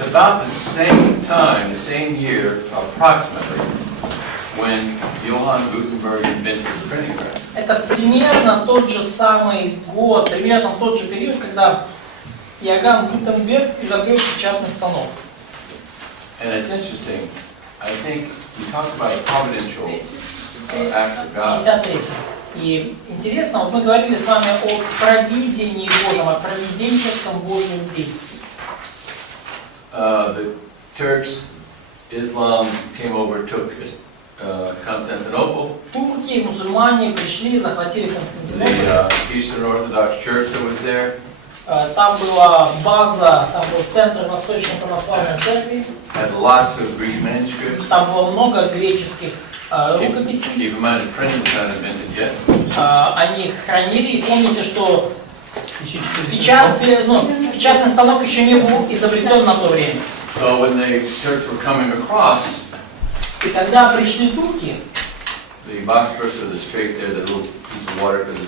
It's about the same time, the same year, approximately, when Johann Gutenberg invented the printing press. Это примерно тот же самый год, примерно тот же период, когда Иоганн Гутенберг изобрел печатный станок. And it's interesting. I think we talked about a providential act of God. 53. И интересно, вот мы говорили с вами о провидении Божьем, о провиденческом Божьем действии. The Turks, Islam came over, took Constantinople. Турки, мусульмане пришли, захватили Константинополь. The Eastern Orthodox Church that was there. Там была база, там был центр Восточной Православной Церкви. Had lots of Greek manuscripts. Там было много греческих рукописей. Keep in mind, printing was not invented yet. Они их хранили, и помните, что печатный станок еще не был изобретен на то время. So when the Turks were coming across, И когда пришли турки, the Bosphorus or the Strait there, the little piece of water, because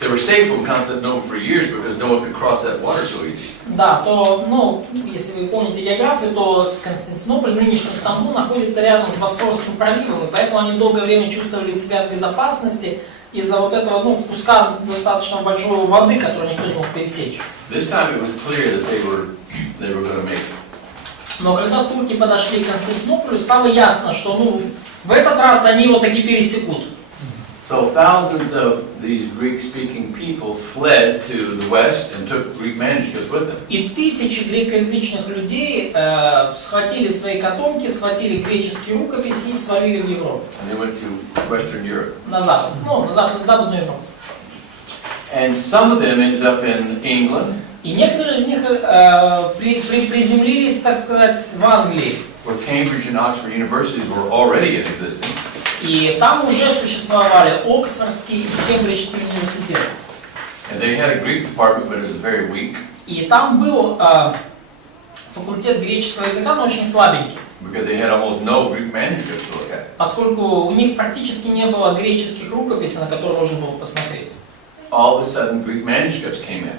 they were safe from Constantinople for years because no one could cross that water so easy. да, то, если вы помните географию, то Константинополь, нынешний Стамбул, находится рядом с Босфорским проливом, и поэтому они долгое время чувствовали себя в безопасности из-за вот этого, куска достаточно большой воды, который никто не мог пересечь. This time it was clear that they were going to make it. Но когда турки подошли к Константинополю, стало ясно, что в этот раз они его таки пересекут. So thousands of these Greek-speaking people fled to the west and took Greek manuscripts with them. И тысячи грекоязычных людей схватили свои котомки, схватили греческие рукописи и свалили в Европу. And they went to Western Europe. На запад, на Западную Европу. And some of them ended up in England. И некоторые из них приземлились, так сказать, в Англии. Where Cambridge and Oxford universities were already in existence. И там уже существовали Оксфордский и Кембриджский университеты. And they had a Greek department, but it was very weak. И там был факультет греческого языка, но очень слабенький. Because they had almost no Greek manuscripts to look at. Поскольку у них практически не было греческих рукописей, на которые можно было посмотреть. All of a sudden, Greek manuscripts came in.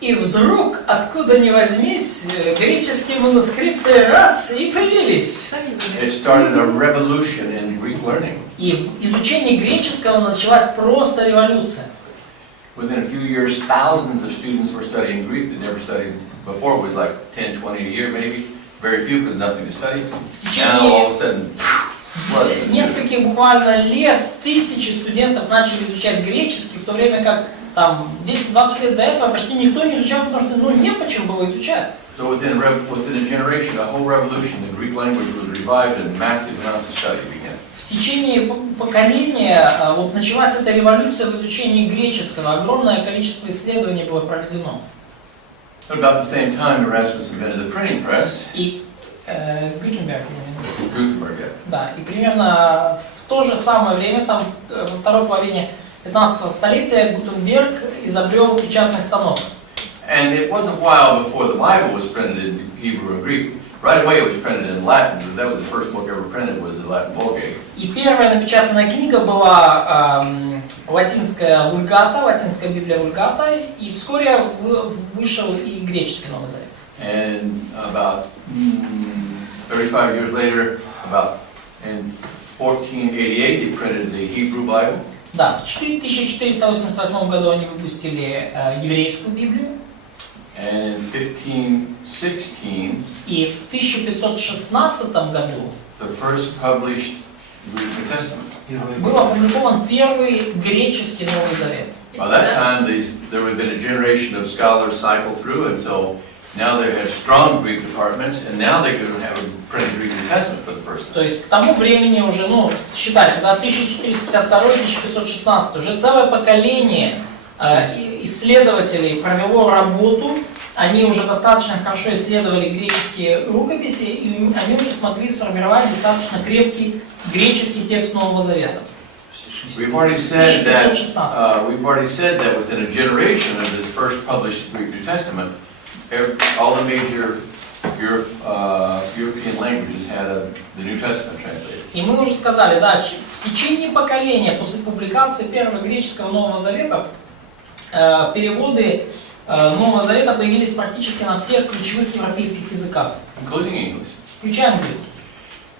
И вдруг, откуда ни возьмись, греческие манускрипты раз и появились. It started a revolution in Greek learning. И в изучении греческого началась просто революция. Within a few years, thousands of students were studying Greek that never studied before. It was like 10, 20 a year maybe. Very few because nothing to study. Now all of a sudden, нескольких буквально лет тысячи студентов начали изучать греческий, в то время как там 10-20 лет до этого почти никто не изучал, потому что не почему было изучать. So within a generation, a whole revolution, the Greek language was revived and massive amounts of study began. В течение поколения началась эта революция в изучении греческого. Огромное количество исследований было проведено. At about the same time, Erasmus invented the printing press. И Гутенберг. Да, и примерно в то же самое время, там во второй половине 15 столетия, Гутенберг изобрел печатный станок. And it wasn't a while before the Bible was printed in Hebrew and Greek. Right away it was printed in Latin. That was the first book ever printed was the Latin Vulgate. И первая напечатанная книга была латинская Вульгата, латинская Библия Вульгата, и вскоре вышел и греческий Новый Завет. And about 35 years later, about in 1488, they printed the Hebrew Bible. Да, в 1488 году они выпустили еврейскую Библию. And in 1516, и в 1516 году the first published Greek New Testament. Был опубликован первый греческий Новый Завет. By that time, there had been a generation of scholars cycle through, and so now they have strong Greek departments, and now they could have a printed Greek New Testament for the first time. То есть к тому времени уже, считается, 1452-1516, уже целое поколение исследователей провело работу, они уже достаточно хорошо исследовали греческие рукописи, и они уже смогли сформировать достаточно крепкий греческий текст Нового Завета. We've already said that within a generation of this first published Greek New Testament, all the major European languages had the New Testament translated. И мы уже сказали, да, в течение поколения после публикации первого греческого Нового Завета переводы Нового Завета появились практически на всех ключевых европейских языках, including English. включая английский.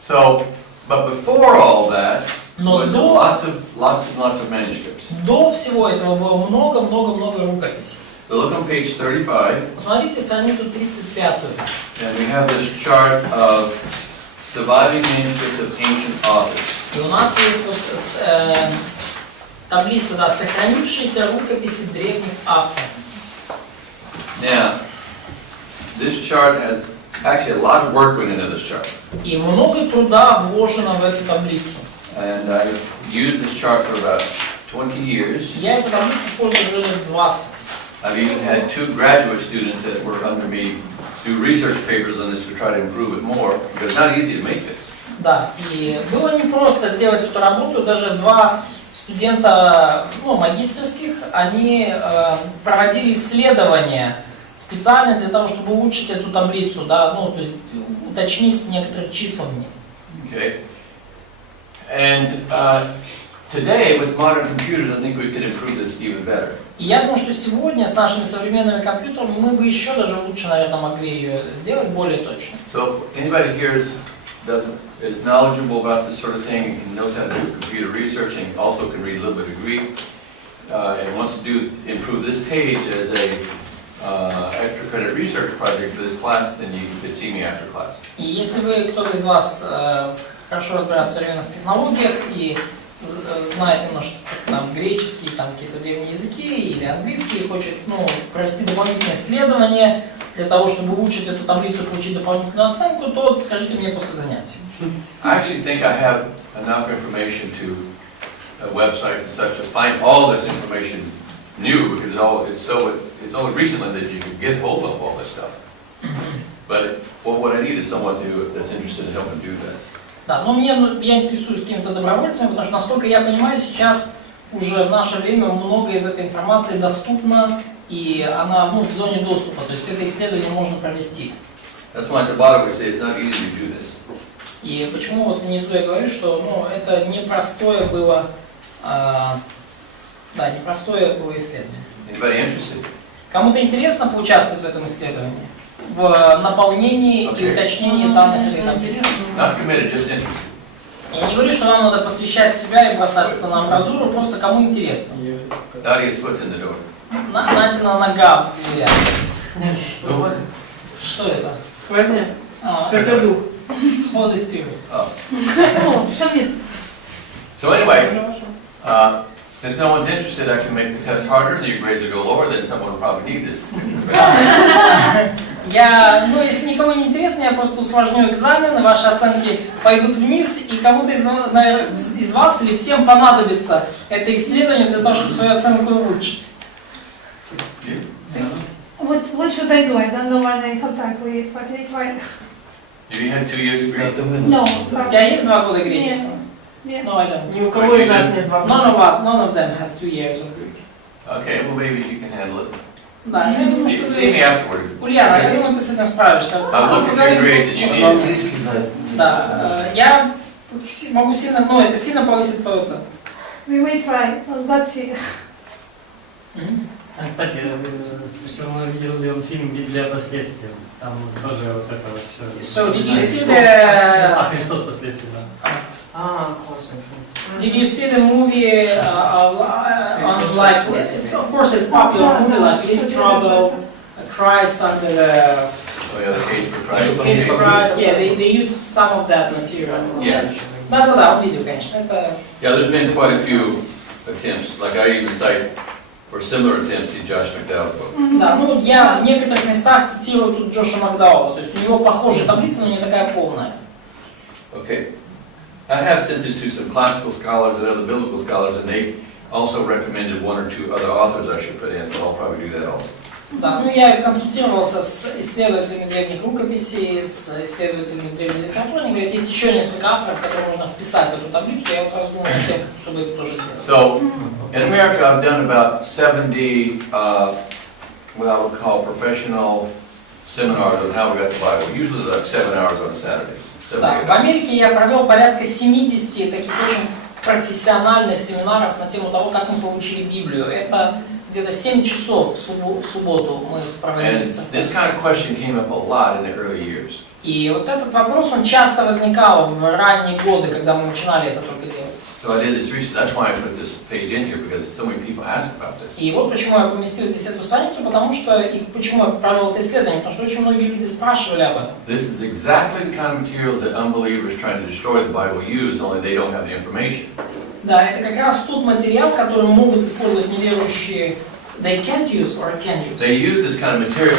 So, but before all that, Но was lots of manuscripts. до всего этого было много рукописей. So look on page 35, Посмотрите страницу 35. and we have this chart of surviving manuscripts of ancient authors. И у нас есть вот, таблица, да, сохранившиеся рукописи древних авторов. Now, this chart has actually a lot of work went into this chart. И много труда вложено в эту таблицу. And I've used this chart for about 20 years. Я эту таблицу использую уже лет 20. I've even had 2 graduate students that work under me do research papers on this to try to improve it more, because it's not easy to make this. Да, и было непросто сделать эту работу. Даже 2 студента, магистерских, они проводили исследования специально для того, чтобы улучшить эту таблицу, да, то есть уточнить некоторые числа в ней. Okay. And today, with modern computers, I think we could improve this even better. И я думаю, что сегодня с нашими современными компьютерами мы бы еще даже лучше, наверное, могли ее сделать более точно. So if anybody here is knowledgeable about this sort of thing and knows how to do computer research and also can read a little bit of Greek and wants to improve this page as a extra credit research project for this class, then you could see me after class. И если вы, кто-то из вас хорошо разбирается в современных технологиях и знает немножко там греческий, там какие-то древние языки или английский, и хочет провести дополнительное исследование для того, чтобы улучшить эту таблицу и получить дополнительную оценку, то скажите мне после занятий. I actually think I have enough information to websites and such to find all this information new, because it's only recently that you can get hold of all this stuff. But what I need is someone that's interested in helping do this. Да, но я интересуюсь какими-то добровольцами, потому что, насколько я понимаю, сейчас уже в наше время много из этой информации доступно, и она в зоне доступа, то есть это исследование можно провести. That's why at the bottom we say it's not easy to do this. И почему вот внизу я говорю, что это непростое было, непростое было исследование. Anybody interested? Кому-то интересно поучаствовать в этом исследовании? В наполнении и уточнении данных этой таблицы? Not committed, just interested. Я не говорю, что вам надо посвящать себя и бросаться на амбразуру, просто кому интересно. Nadia's foot's in the door. Надина нога в дверях. Что это? Сквозняк. Святой Дух. Holy Spirit. Oh. So anyway, since no one's interested, I can make the test harder, and your grades will go lower, then someone will probably need this. Если никому не интересно, я просто усложню экзамен, и ваши оценки пойдут вниз, и кому-то из вас или всем понадобится это исследование для того, чтобы свою оценку улучшить. What should I do? I don't know when I have time for it, but I try. Do you have 2 years of Greek? No. У тебя есть 2 года греческого? Нет. No, I don't. Ни у кого из нас нет 2 года. None of them has 2 years of Greek. Okay, well maybe you can handle it. Да, я думаю, что See me afterward. Ульяна, я думаю, ты с этим справишься. I'm looking at your grades and you need it. Да, я могу сильно, это сильно повысит твою оценку. We may try. Let's see. Кстати, все равно видел ли он фильм «Библия последствия». Там тоже вот это вот все. So did you see the? Христос последствия, да. Did you see the movie on like? It's, of course, it's popular movie like His Trouble, Christ under the. Oh yeah, the case for Christ. Case for Christ. Yeah, they use some of that material. Yes. Да, он видел, конечно. Это. Yeah, there's been quite a few attempts. Like I even cite for similar attempts in Josh McDowell's book. Да, я в некоторых местах цитирую тут Джоша Макдауэлла, то есть у него похожая таблица, но не такая полная. Okay. I have sent this to some classical scholars and other biblical scholars, and they also recommended 1 or 2 other authors I should put in, so I'll probably do that also. Да, я консультировался с исследователями древних рукописей, с исследователями древней литературы. Они говорят, есть еще несколько авторов, которые можно вписать в эту таблицу. Я вот раздумал над тем, чтобы это тоже сделать. So, in America, I've done about 70 what I would call professional seminars on how we got the Bible. Usually like 7 hours on a Saturday. Да, в Америке я провел порядка 70 таких очень профессиональных семинаров на тему того, как мы получили Библию. Это где-то 7 часов в субботу мы проводили And в церкви. this kind of question came up a lot in the early years. И вот этот вопрос, он часто возникал в ранние годы, когда мы начинали это только делать. So I did this research. That's why I put this page in here, because so many people ask about this. И вот почему я поместил здесь эту страницу, потому что, и почему я провел это исследование, потому что очень многие люди спрашивали об этом. This is exactly the kind of material that unbelievers trying to destroy the Bible use, only they don't have the information. Да, это как раз тот материал, который могут использовать неверующие. They can't use or can use. They use this kind of material,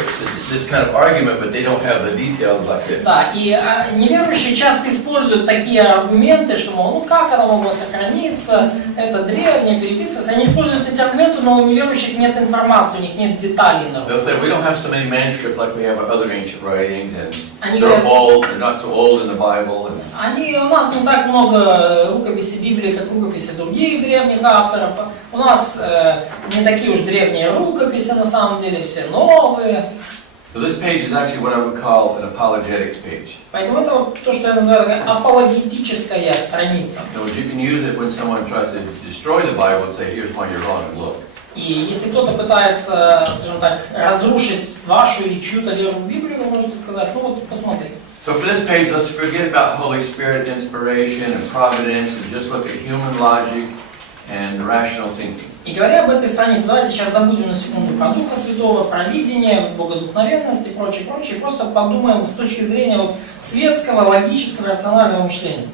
this kind of argument, but they don't have the details like this. Да, и неверующие часто используют такие аргументы, что, мол, ну как оно могло сохраниться, это древнее, переписывается. Они используют эти аргументы, но у неверующих нет информации, у них нет деталей. They'll say, we don't have so many manuscripts like we have other ancient writings, and Они they're говорят, old, they're not so old in the Bible. у нас не так много рукописей Библии, как рукописи других древних авторов. У нас не такие уж древние рукописи, на самом деле, все новые. So this page is actually what I would call an apologetics page. Поэтому это вот то, что я называю такая апологетическая страница. So you can use it when someone tries to destroy the Bible and say, here's why you're wrong, and look. И если кто-то пытается, скажем так, разрушить вашу или чью-то веру в Библию, вы можете сказать, ну вот, посмотри. So for this page, let's forget about Holy Spirit inspiration and providence and just look at human logic and rational thinking. И говоря об этой странице, давайте сейчас забудем на секунду про Духа Святого, про видение, богодухновенность и прочее, прочее, просто подумаем с точки зрения вот светского, логического, рационального мышления.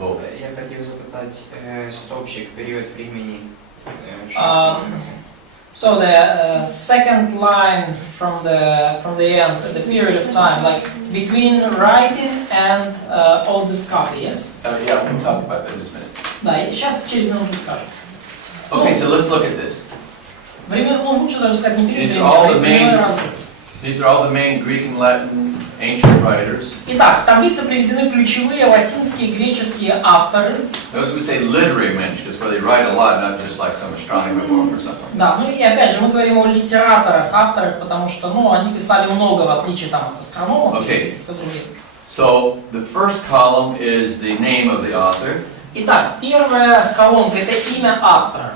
Я хотел запитать стовпчик, период времени. So the second line from the end, the period of time, like between writing and all this copy, yes? Yeah, we'll talk about that in just a minute. Да, и сейчас через минуту скажем. Okay, so let's look at this. Ну, лучше даже сказать не перед These are all the временем, а main- разрыв. These are all the main Greek and Latin ancient writers. Итак, в таблице приведены ключевые латинские и греческие авторы. Those we say literary manuscripts, where they write a lot, not just like some astronomy book or something. Да, ну и опять же мы говорим о литераторах, авторах, потому что, ну, они писали много, в отличие там от астрономов и Окей. каких-то других. So the first column is the name of the author. Итак, первая колонка – это имя автора.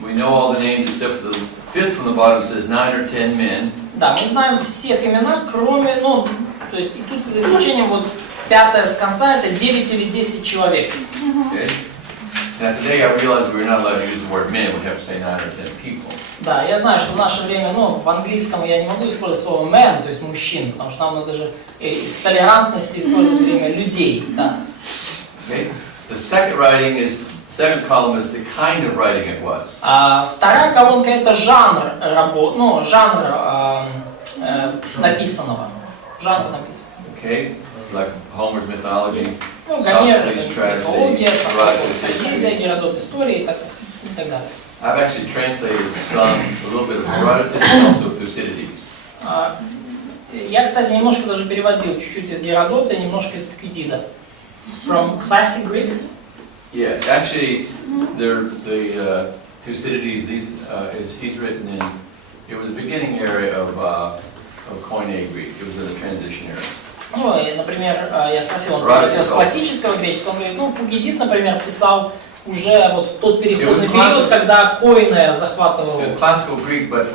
We know all the names except for the fifth from the bottom says 9 or 10 men. Да, мы знаем всех имена, кроме, ну, то есть и тут за исключением вот пятое с конца – это 9 или 10 человек. Okay. Now today I realize we're not allowed to use the word men, we have to say 9 or 10 people. Да, я знаю, что в наше время, ну, в английском я не могу использовать слово man, то есть мужчин, потому что нам надо же из толерантности использовать время людей, да. Okay. The second second column is the kind of writing it was. Вторая колонка – это жанр работы, ну, жанр написанного. Жанр написанного. Okay, like Homer's mythology, Ну, Гомер, Sophocles' мифология, tragedy, Софоклес, Herodotus' трагедия, history. Геродот, история и так далее. I've actually translated some, a little bit of Herodotus and also Thucydides. Я, кстати, немножко даже переводил чуть-чуть из Геродота и немножко из Thucydides. From classic Greek. Yes, actually, the Thucydides, he's written in, it was the beginning area of Koine Greek. It was in the transition era. Ну, и, например, я спросил, он переводил с классического греческого, он говорит, ну, Фукидид, например, писал уже вот в тот переходный период, когда Койне захватывал It was classical Greek, but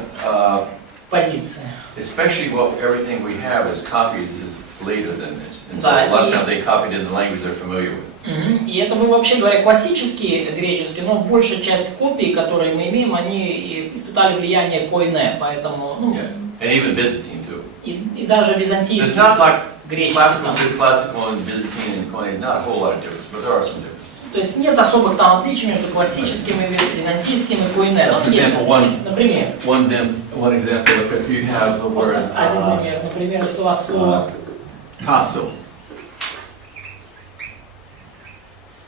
позиции. especially what everything we have as copies is later than this. And so Да, a lot of и- times they copied in the language they're familiar with. И это был, вообще говоря, классический греческий, но большая часть копий, которые мы имеем, они испытали влияние Койне, поэтому, ну, Yeah, and even Byzantine too. и даже It's византийский not like греческий. classical там. Greek, classical and Byzantine and Koine, not a whole lot of difference, but there are some differences. То есть нет особых там отличий между классическим и византийским и Койне. For Но есть example, отличия. Например, one example, look, if you have the word просто один пример. Например, если у вас слово tasso.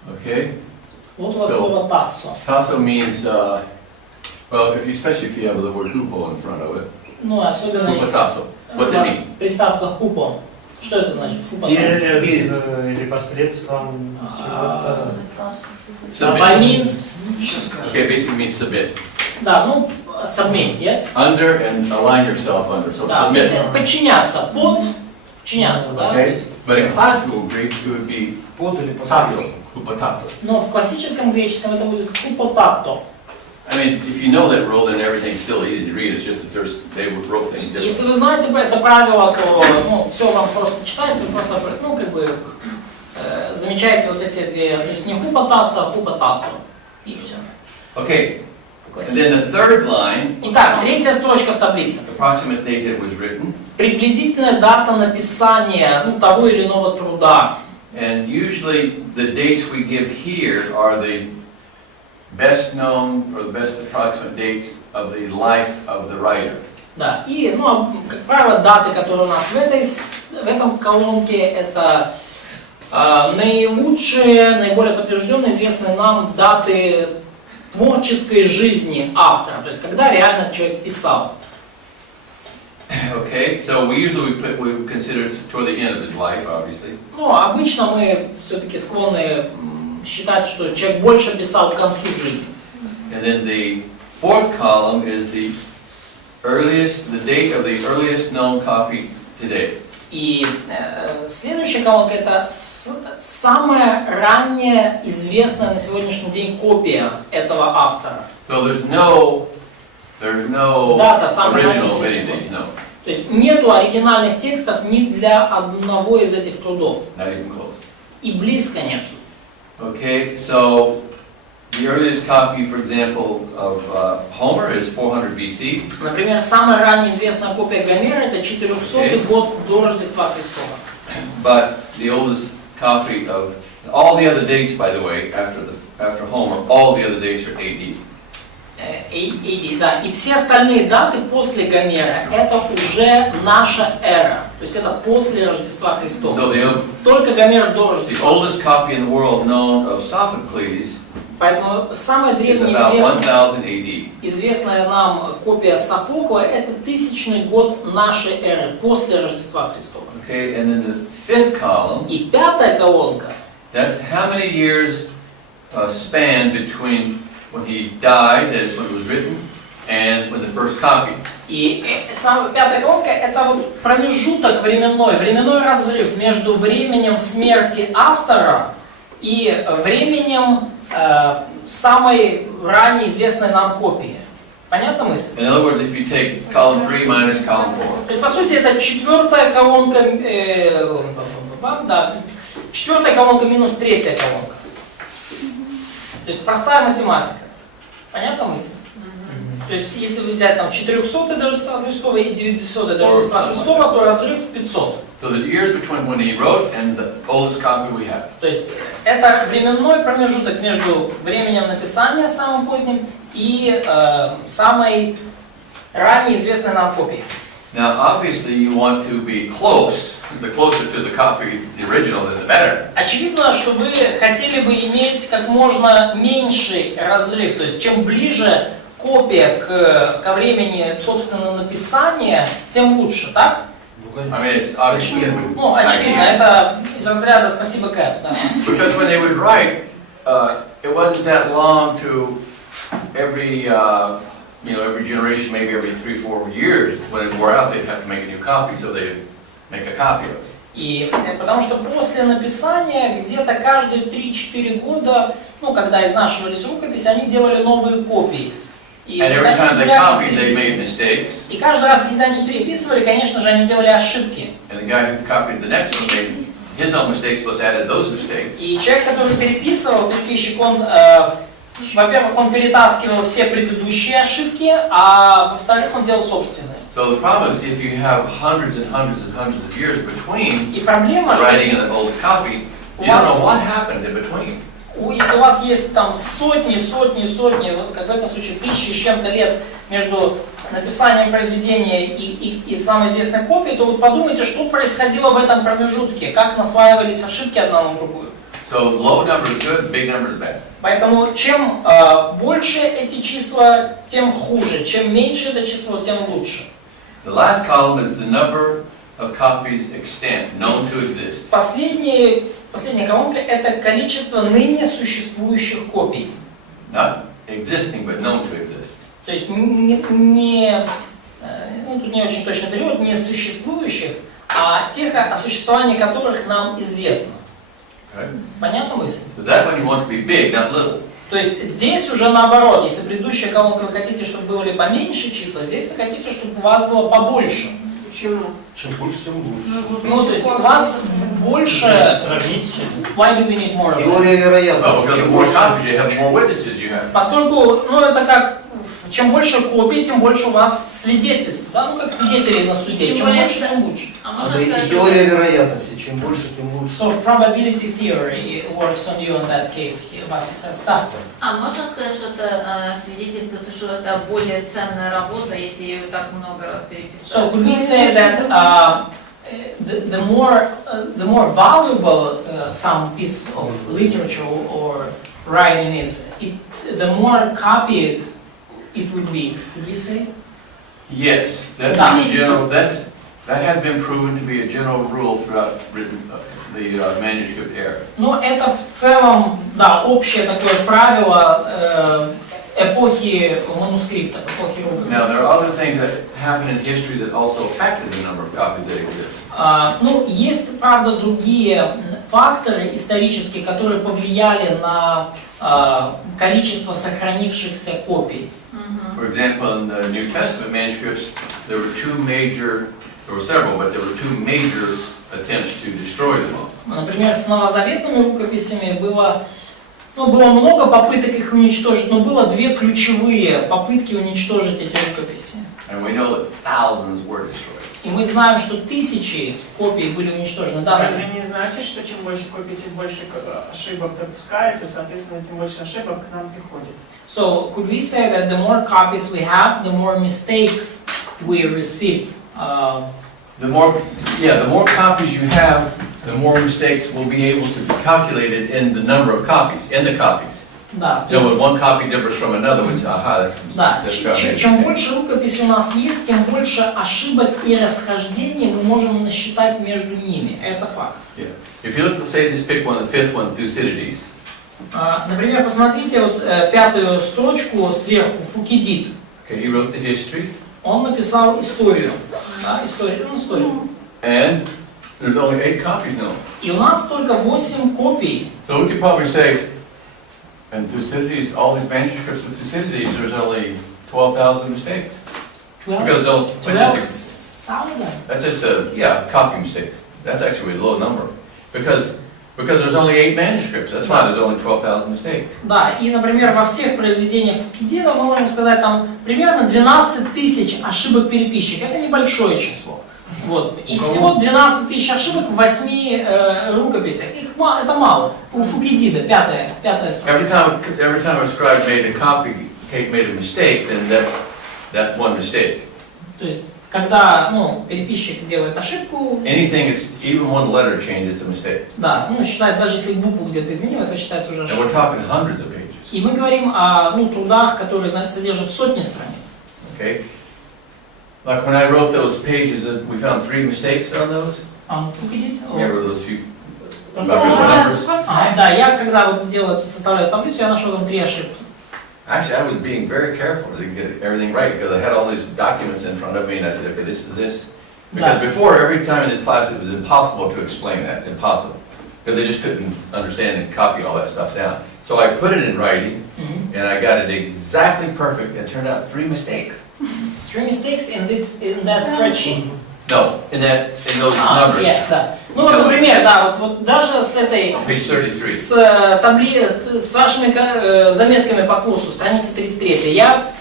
Okay? вот у вас So- слово тассо. Tasso means, well, especially if you have the word hupo in front of it. Ну, особенно если Hupatasso. у What's it mean? вас приставка хупо. Что это значит? Хупо. Через или посредством чего-то. By means, Okay, basically means submit. да, ну, submit, yes? Under and align yourself under, so Да, то есть submit. подчиняться, подчиняться, да? Okay? But in classical Greek, it would be Под или tato, посредством. hupatato. Но в классическом греческом это будет хупотато. I mean, if you know that rule, then everything's still easy to read. It's just that they wrote things differently. Если вы знаете это правило, то все вам просто читается, вы просто замечаете вот эти две, то есть не хупатаса, а хупатато. И все. Okay. And then the third line. Итак, третья строчка в таблице. Approximate date that was written. Приблизительная дата написания того или иного труда. And usually the dates we give here are the best known or the best approximate dates of the life of the writer. Да, и, как правило, даты, которые у нас в этом колонке, это наилучшие, наиболее подтвержденные, известные нам даты творческой жизни автора, то есть когда реально человек писал. Okay, so we usually we consider it toward the end of his life, obviously. Обычно мы все-таки склонны считать, что человек больше писал к концу жизни. And then the fourth column is the date of the earliest known copy today. И следующая колонка это самая ранняя известная на сегодняшний день копия этого автора. So there's no Дата самая ранняя original many известная. days, no. То есть нету оригинальных текстов ни для одного из этих трудов. Not even close. И близко нет. Okay, so the earliest copy, for example, of Homer is 400 BC. Например, самая ранняя известная копия Гомера это 400 год до Рождества Христова. But the oldest copy of all the other dates, by the way, after Homer, all the other dates are AD. AD, да. И все остальные даты после Гомера это уже наша эра. То есть это после Рождества Христова. So Только Гомер до the Рождества. oldest copy in the world known of Sophocles Поэтому самая is древняя about 1000 AD. известная нам копия Софокла это 1000 год нашей эры, после Рождества Христова. Okay, and then the fifth column, И пятая колонка that's how many years span between when he died, that is when it was written, and when the first copy. И пятая колонка это вот промежуток временной разрыв между временем смерти автора и временем самой ранее известной нам копии. Понятна мысль? In other words, if you take column 3 minus column 4. То есть, по сути, это четвертая колонка, четвертая колонка минус третья колонка. То есть простая математика. Понятна мысль? То есть, если взять там 400 до Рождества Христова и 900 до Рождества Христова, то разрыв 500. So the years between when he wrote and the oldest copy we have. То есть это временной промежуток между временем написания самым поздним и самой ранее известной нам копией. Now, obviously, you want to be close. The closer to the copy, the original, the better. Очевидно, что вы хотели бы иметь как можно меньший разрыв, то есть чем ближе копия ко времени, собственно, написания, тем лучше, так? I mean, it's obviously очевидно, это из разряда «спасибо, Кэп», да. Because when they would write, it wasn't that long to every generation, maybe every 3-4 years, when it wore out, they'd have to make a new copy, so they'd make a copy of it. И потому что после написания где-то каждые 3-4 года, когда изнашивались рукописи, они делали новые копии. And every time they copied, they made mistakes. И каждый раз, когда они переписывали, конечно же, они делали ошибки. And the guy who copied the next one made his own mistakes, plus added those mistakes. И человек, который переписывал, переписчик, он, во-первых, он перетаскивал все предыдущие ошибки, а во-вторых, он делал собственные. So the problem is, if you have hundreds and hundreds and hundreds of years between И проблема, что writing and the old copy, you don't know what happened in between. Если у вас есть там сотни, как в этом случае тысячи с чем-то лет между написанием произведения и самой известной копией, то вы подумайте, что происходило в этом промежутке, как насваивались ошибки одна на другую. So low number is good, big number is bad. Поэтому чем больше эти числа, тем хуже. Чем меньше это число, тем лучше. The last column is the number of copies extant, known to exist. Последняя колонка это количество ныне существующих копий. Not existing, but known to exist. То есть тут не очень точно перевод, не существующих, а тех, о существовании которых нам известно. Right? Понятна мысль? So that one you want to be big, not little. То есть здесь уже наоборот, если предыдущая колонка вы хотите, чтобы были поменьше числа, здесь вы хотите, чтобы у вас было побольше. Почему? Чем больше, тем лучше. Ну, то есть у вас больше... Сравнить. Why do we need more of it? Теория вероятности. Oh, because the Чем more больше- copies you have, the more witnesses you have. Поскольку, ну это как, чем больше копий, тем больше у вас свидетельств, да, ну как свидетелей на суде, Тем чем более больше, тем лучше. А можно Это и сказать, теория вероятности. Чем больше, тем лучше. So probability theory works on you in that case, Вася says, да. а можно сказать, что это свидетельство, что это более ценная работа, если ее так много переписали? So could we say that the more valuable some piece of literature or writing is, the more copied it would be. Could we say? Yes, that's Да. general. That has been proven to be a general rule throughout the manuscript era. Но это в целом, да, общее такое правило эпохи манускриптов, эпохи Now, рукописи. there are other things that happen in history that also affected the number of copies that exist. Ну, есть, правда, другие факторы исторические, которые повлияли на количество сохранившихся копий. For example, in the New Testament manuscripts, there were several, but there were two major attempts to destroy them all. Например, с новозаветными рукописями было много попыток их уничтожить, но было две ключевые попытки уничтожить эти рукописи. And we know that thousands were destroyed. И мы знаем, что тысячи копий были уничтожены. Да, Разве не знаете, что чем больше копий, тем больше ошибок допускается, соответственно, тем больше ошибок к нам приходит? So, could we say that the more copies we have, the more mistakes we receive? The more copies you have, the more mistakes will be able to be calculated in the number of copies, in the copies. Да, You know, when one copy differs from another, which, да, that's got made чем mistake. больше рукописей у нас есть, тем больше ошибок и расхождений мы можем насчитать между ними. Это факт. Yeah. If you look, let's say, just pick the fifth one, Thucydides. Например, посмотрите вот пятую строчку сверху, Фукидид. Okay, he wrote the history, Он написал историю. Да, историю. and there's only 8 copies known. И у нас только 8 копий. So we could probably say, in Thucydides, all these manuscripts of Thucydides, there's only 12,000 mistakes. Because that's just a copy mistake. That's actually a low number. Because there's only 8 manuscripts. That's why there's only 12,000 mistakes. Да, и, например, во всех произведениях Фукидида мы можем сказать, там примерно 12 тысяч ошибок переписчика. Это небольшое число. Вот. И всего 12 тысяч ошибок в 8 рукописях. Это мало. У Фукидида пятая строчка. Every time a scribe made a mistake, then that's one mistake. То есть, когда переписчик делает ошибку, Anything, even one letter change, it's a mistake. да, считается, даже если букву где-то изменил, это считается уже And ошибкой. we're talking hundreds of pages. И мы говорим о трудах, которые содержат сотни страниц. Okay? Like when I wrote those pages, we found 3 mistakes on those. Фукидид? Remember those few Да, numbers? Да, я когда составляю таблицу, я нашел там 3 ошибки. Actually, I was being very careful to get everything right because I had all these documents in front of me and I said, okay, this is this. Because before, every time in this class, it was impossible to explain that, impossible. Because they just couldn't understand and copy all that stuff down. So I put it in writing and I got it exactly perfect. It turned out 3 mistakes. 3 mistakes in that spreadsheet. No, in those numbers. Yeah, да. Например, да, вот даже с этой, On page 33. с вашими заметками по курсу, страница 33, я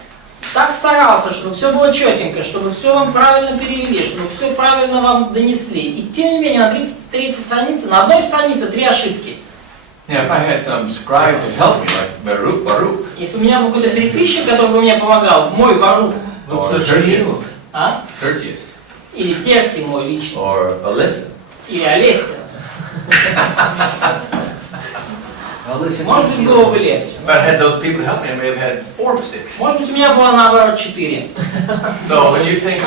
так старался, чтобы все было четенько, чтобы все вам правильно перевели, чтобы все правильно вам донесли. И тем не менее, на 33 странице, на одной странице 3 ошибки. Yeah, if I had some scribe to help me, like Baruch, Если у меня был какой-то переписчик, который бы мне помогал, мой Барух, or Tertius, Тертис, или Терти мой личный, or Alyssa. или Олеся, Олеся может быть, было бы легче. If I had those people to help me, I may have had 4 mistakes. Может быть, у меня было наоборот 4. So when you think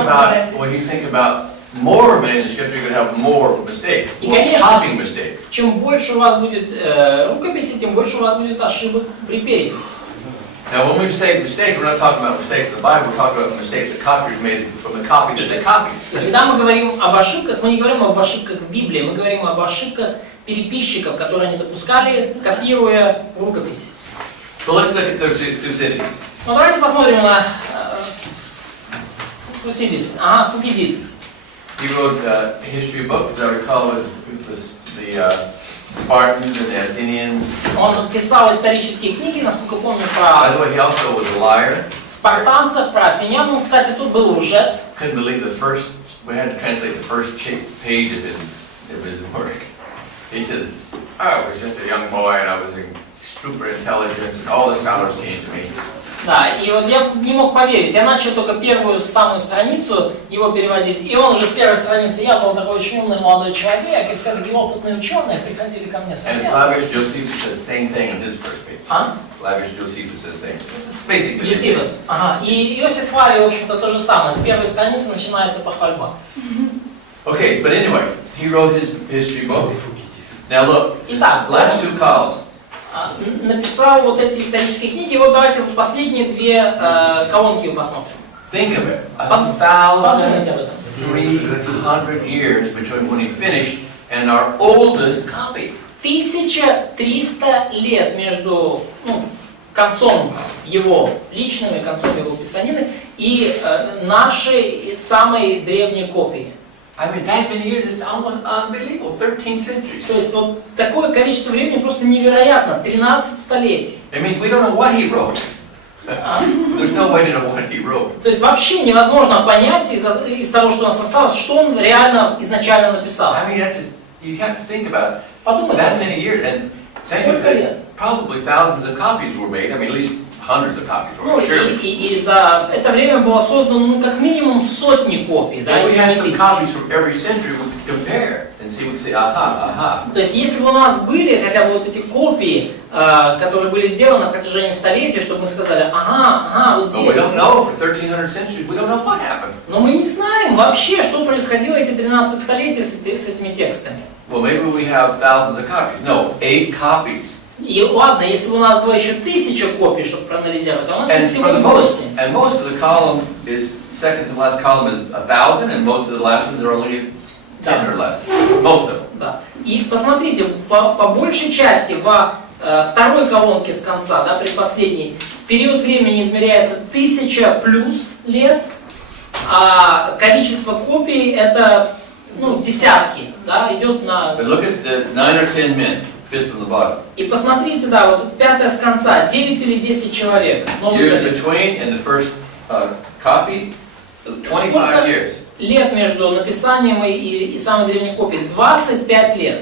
about more manuscripts, you're going to have more mistakes, И, more конечно, copying mistakes. чем больше у вас будет рукописи, тем больше у вас будет ошибок при переписи. Now, when we say mistakes, we're not talking about mistakes in the Bible. We're talking about mistakes that copiers made from the copy that they copied. Когда мы говорим об ошибках, мы не говорим об ошибках в Библии, мы говорим об ошибках переписчиков, которые они допускали, копируя рукописи. So let's look at Thucydides. Ну давайте посмотрим на Фусидис. Ага, Фукидид. He wrote a history book, as I recall, with the Spartans and the Athenians. Он писал исторические книги, насколько помню, By про the way, he also was a liar. спартанцев, про афинян. Ну, кстати, тут был лжец. Couldn't believe we had to translate the first page of his work. He said, I was just a young boy and I was super intelligent and all the scholars came to me. Да, и вот я не мог поверить. Я начал только первую самую страницу его переводить, и он уже с первой страницы, я был такой очень умный молодой человек, и все такие опытные ученые приходили ко мне And советовать. Flavius Josephus says the same thing in his first page. А? Flavius Josephus says the same thing. Basically. Жесивас. Ага. И Иосиф Флавий, в общем-то, то же самое. С первой страницы начинается похвальба. Okay, but anyway, he wrote his history book. Now look, Итак, last two columns. написал вот эти исторические книги. И вот давайте последние две колонки посмотрим. Think of it. Подумайте об этом. 1,300 years between when he finished and our oldest copy. 1300 лет между концом его личным и концом его писанины и нашей самой древней копии. I mean, that many years is almost unbelievable. 13 centuries. То есть вот такое количество времени просто невероятно. 13 столетий. I mean, we don't know what he wrote. There's no way to know what he wrote. То есть вообще невозможно понять из того, что у нас осталось, что он реально изначально написал. I mean, that's just, you have to think about it. Подумайте. That many years, and think of it, probably thousands of copies were made. I mean, at least hundreds of copies were Ну, made, surely. и за это время было создано как минимум сотни копий, да, If we если had не some тысячи. copies from every century, we could compare and see, we could say, aha. То есть, если бы у нас были хотя бы вот эти копии, которые были сделаны на протяжении столетий, чтобы мы сказали, ага, вот But we здесь. don't know for 1,300 centuries. We don't know what happened. Но мы не знаем вообще, что происходило эти 13 столетий с этими текстами. Well, maybe we have thousands of copies. No, 8 copies. И ладно, если бы у нас было еще 1000 копий, чтобы проанализировать, а у нас And всего for the 8. and most of the column is, second to last column is 1,000, and most of the last ones are only 10 or less. Most of them. Да. И посмотрите, по большей части во второй колонке с конца, да, предпоследней, период времени измеряется 1000 плюс лет, а количество копий это десятки, да, идет на... But look at the 9 or 10 men, fifth from the bottom. И посмотрите, да, вот пятое с конца, 9 или 10 человек. Новый Years Завет. between and the first copy, 25 Сколько years. лет между написанием и самой древней копией? 25 лет.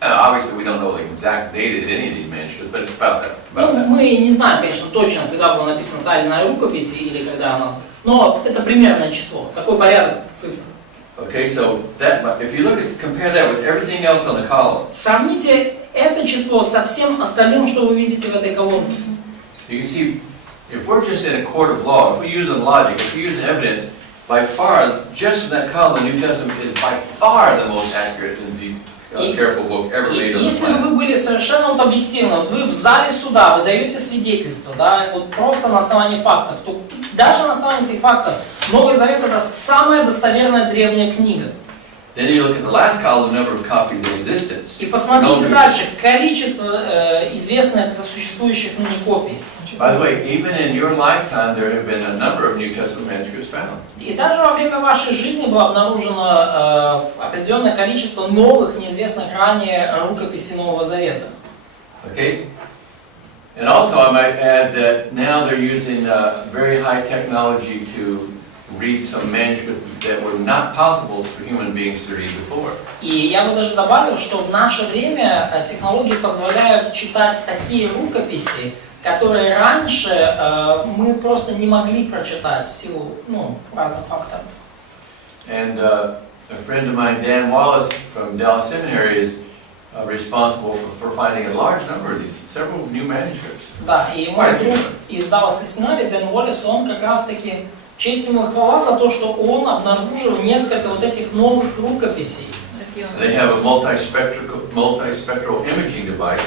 Obviously, we don't know the exact date of any of these manuscripts, but it's about that. About that. Мы не знаем, конечно, точно, когда была написана та или иная рукопись, или когда она... Но это примерное число, такой порядок цифр. Okay, so that, if you compare that with everything else on the column, Сравните это число со всем остальным, что вы видите в этой колонке. you can see, if we're just in a court of law, if we use logic, if we use evidence, by far, just in that column, the New Testament is by far the most accurate and careful book ever made on the Если бы planet. вы были совершенно объективны, вот вы в зале суда, вы даете свидетельство, да, вот просто на основании фактов, то даже на основании этих фактов Новый Завет это самая достоверная древняя книга. Then you look at the last column, the number of copies in existence. И посмотрите No дальше, количество известных существующих ныне копий. By the way, even in your lifetime, there have been a number of New Testament manuscripts found. И даже во время вашей жизни было обнаружено определенное количество новых, неизвестных ранее рукописей Нового Завета. Okay? And also I might add that now they're using very high technology to read some manuscripts that were not possible for human beings to read before. И я бы даже добавил, что в наше время технологии позволяют читать такие рукописи, которые раньше мы просто не могли прочитать в силу разных факторов. And a friend of mine, Dan Wallace from Dallas Seminary, is responsible for finding a large number of these, several new manuscripts. Да, и мой друг из Далласской семинарии, Дэн Уоллес, он как раз-таки, честь ему и хвала за то, что он обнаружил несколько вот этих новых рукописей. They have a multispectral imaging device.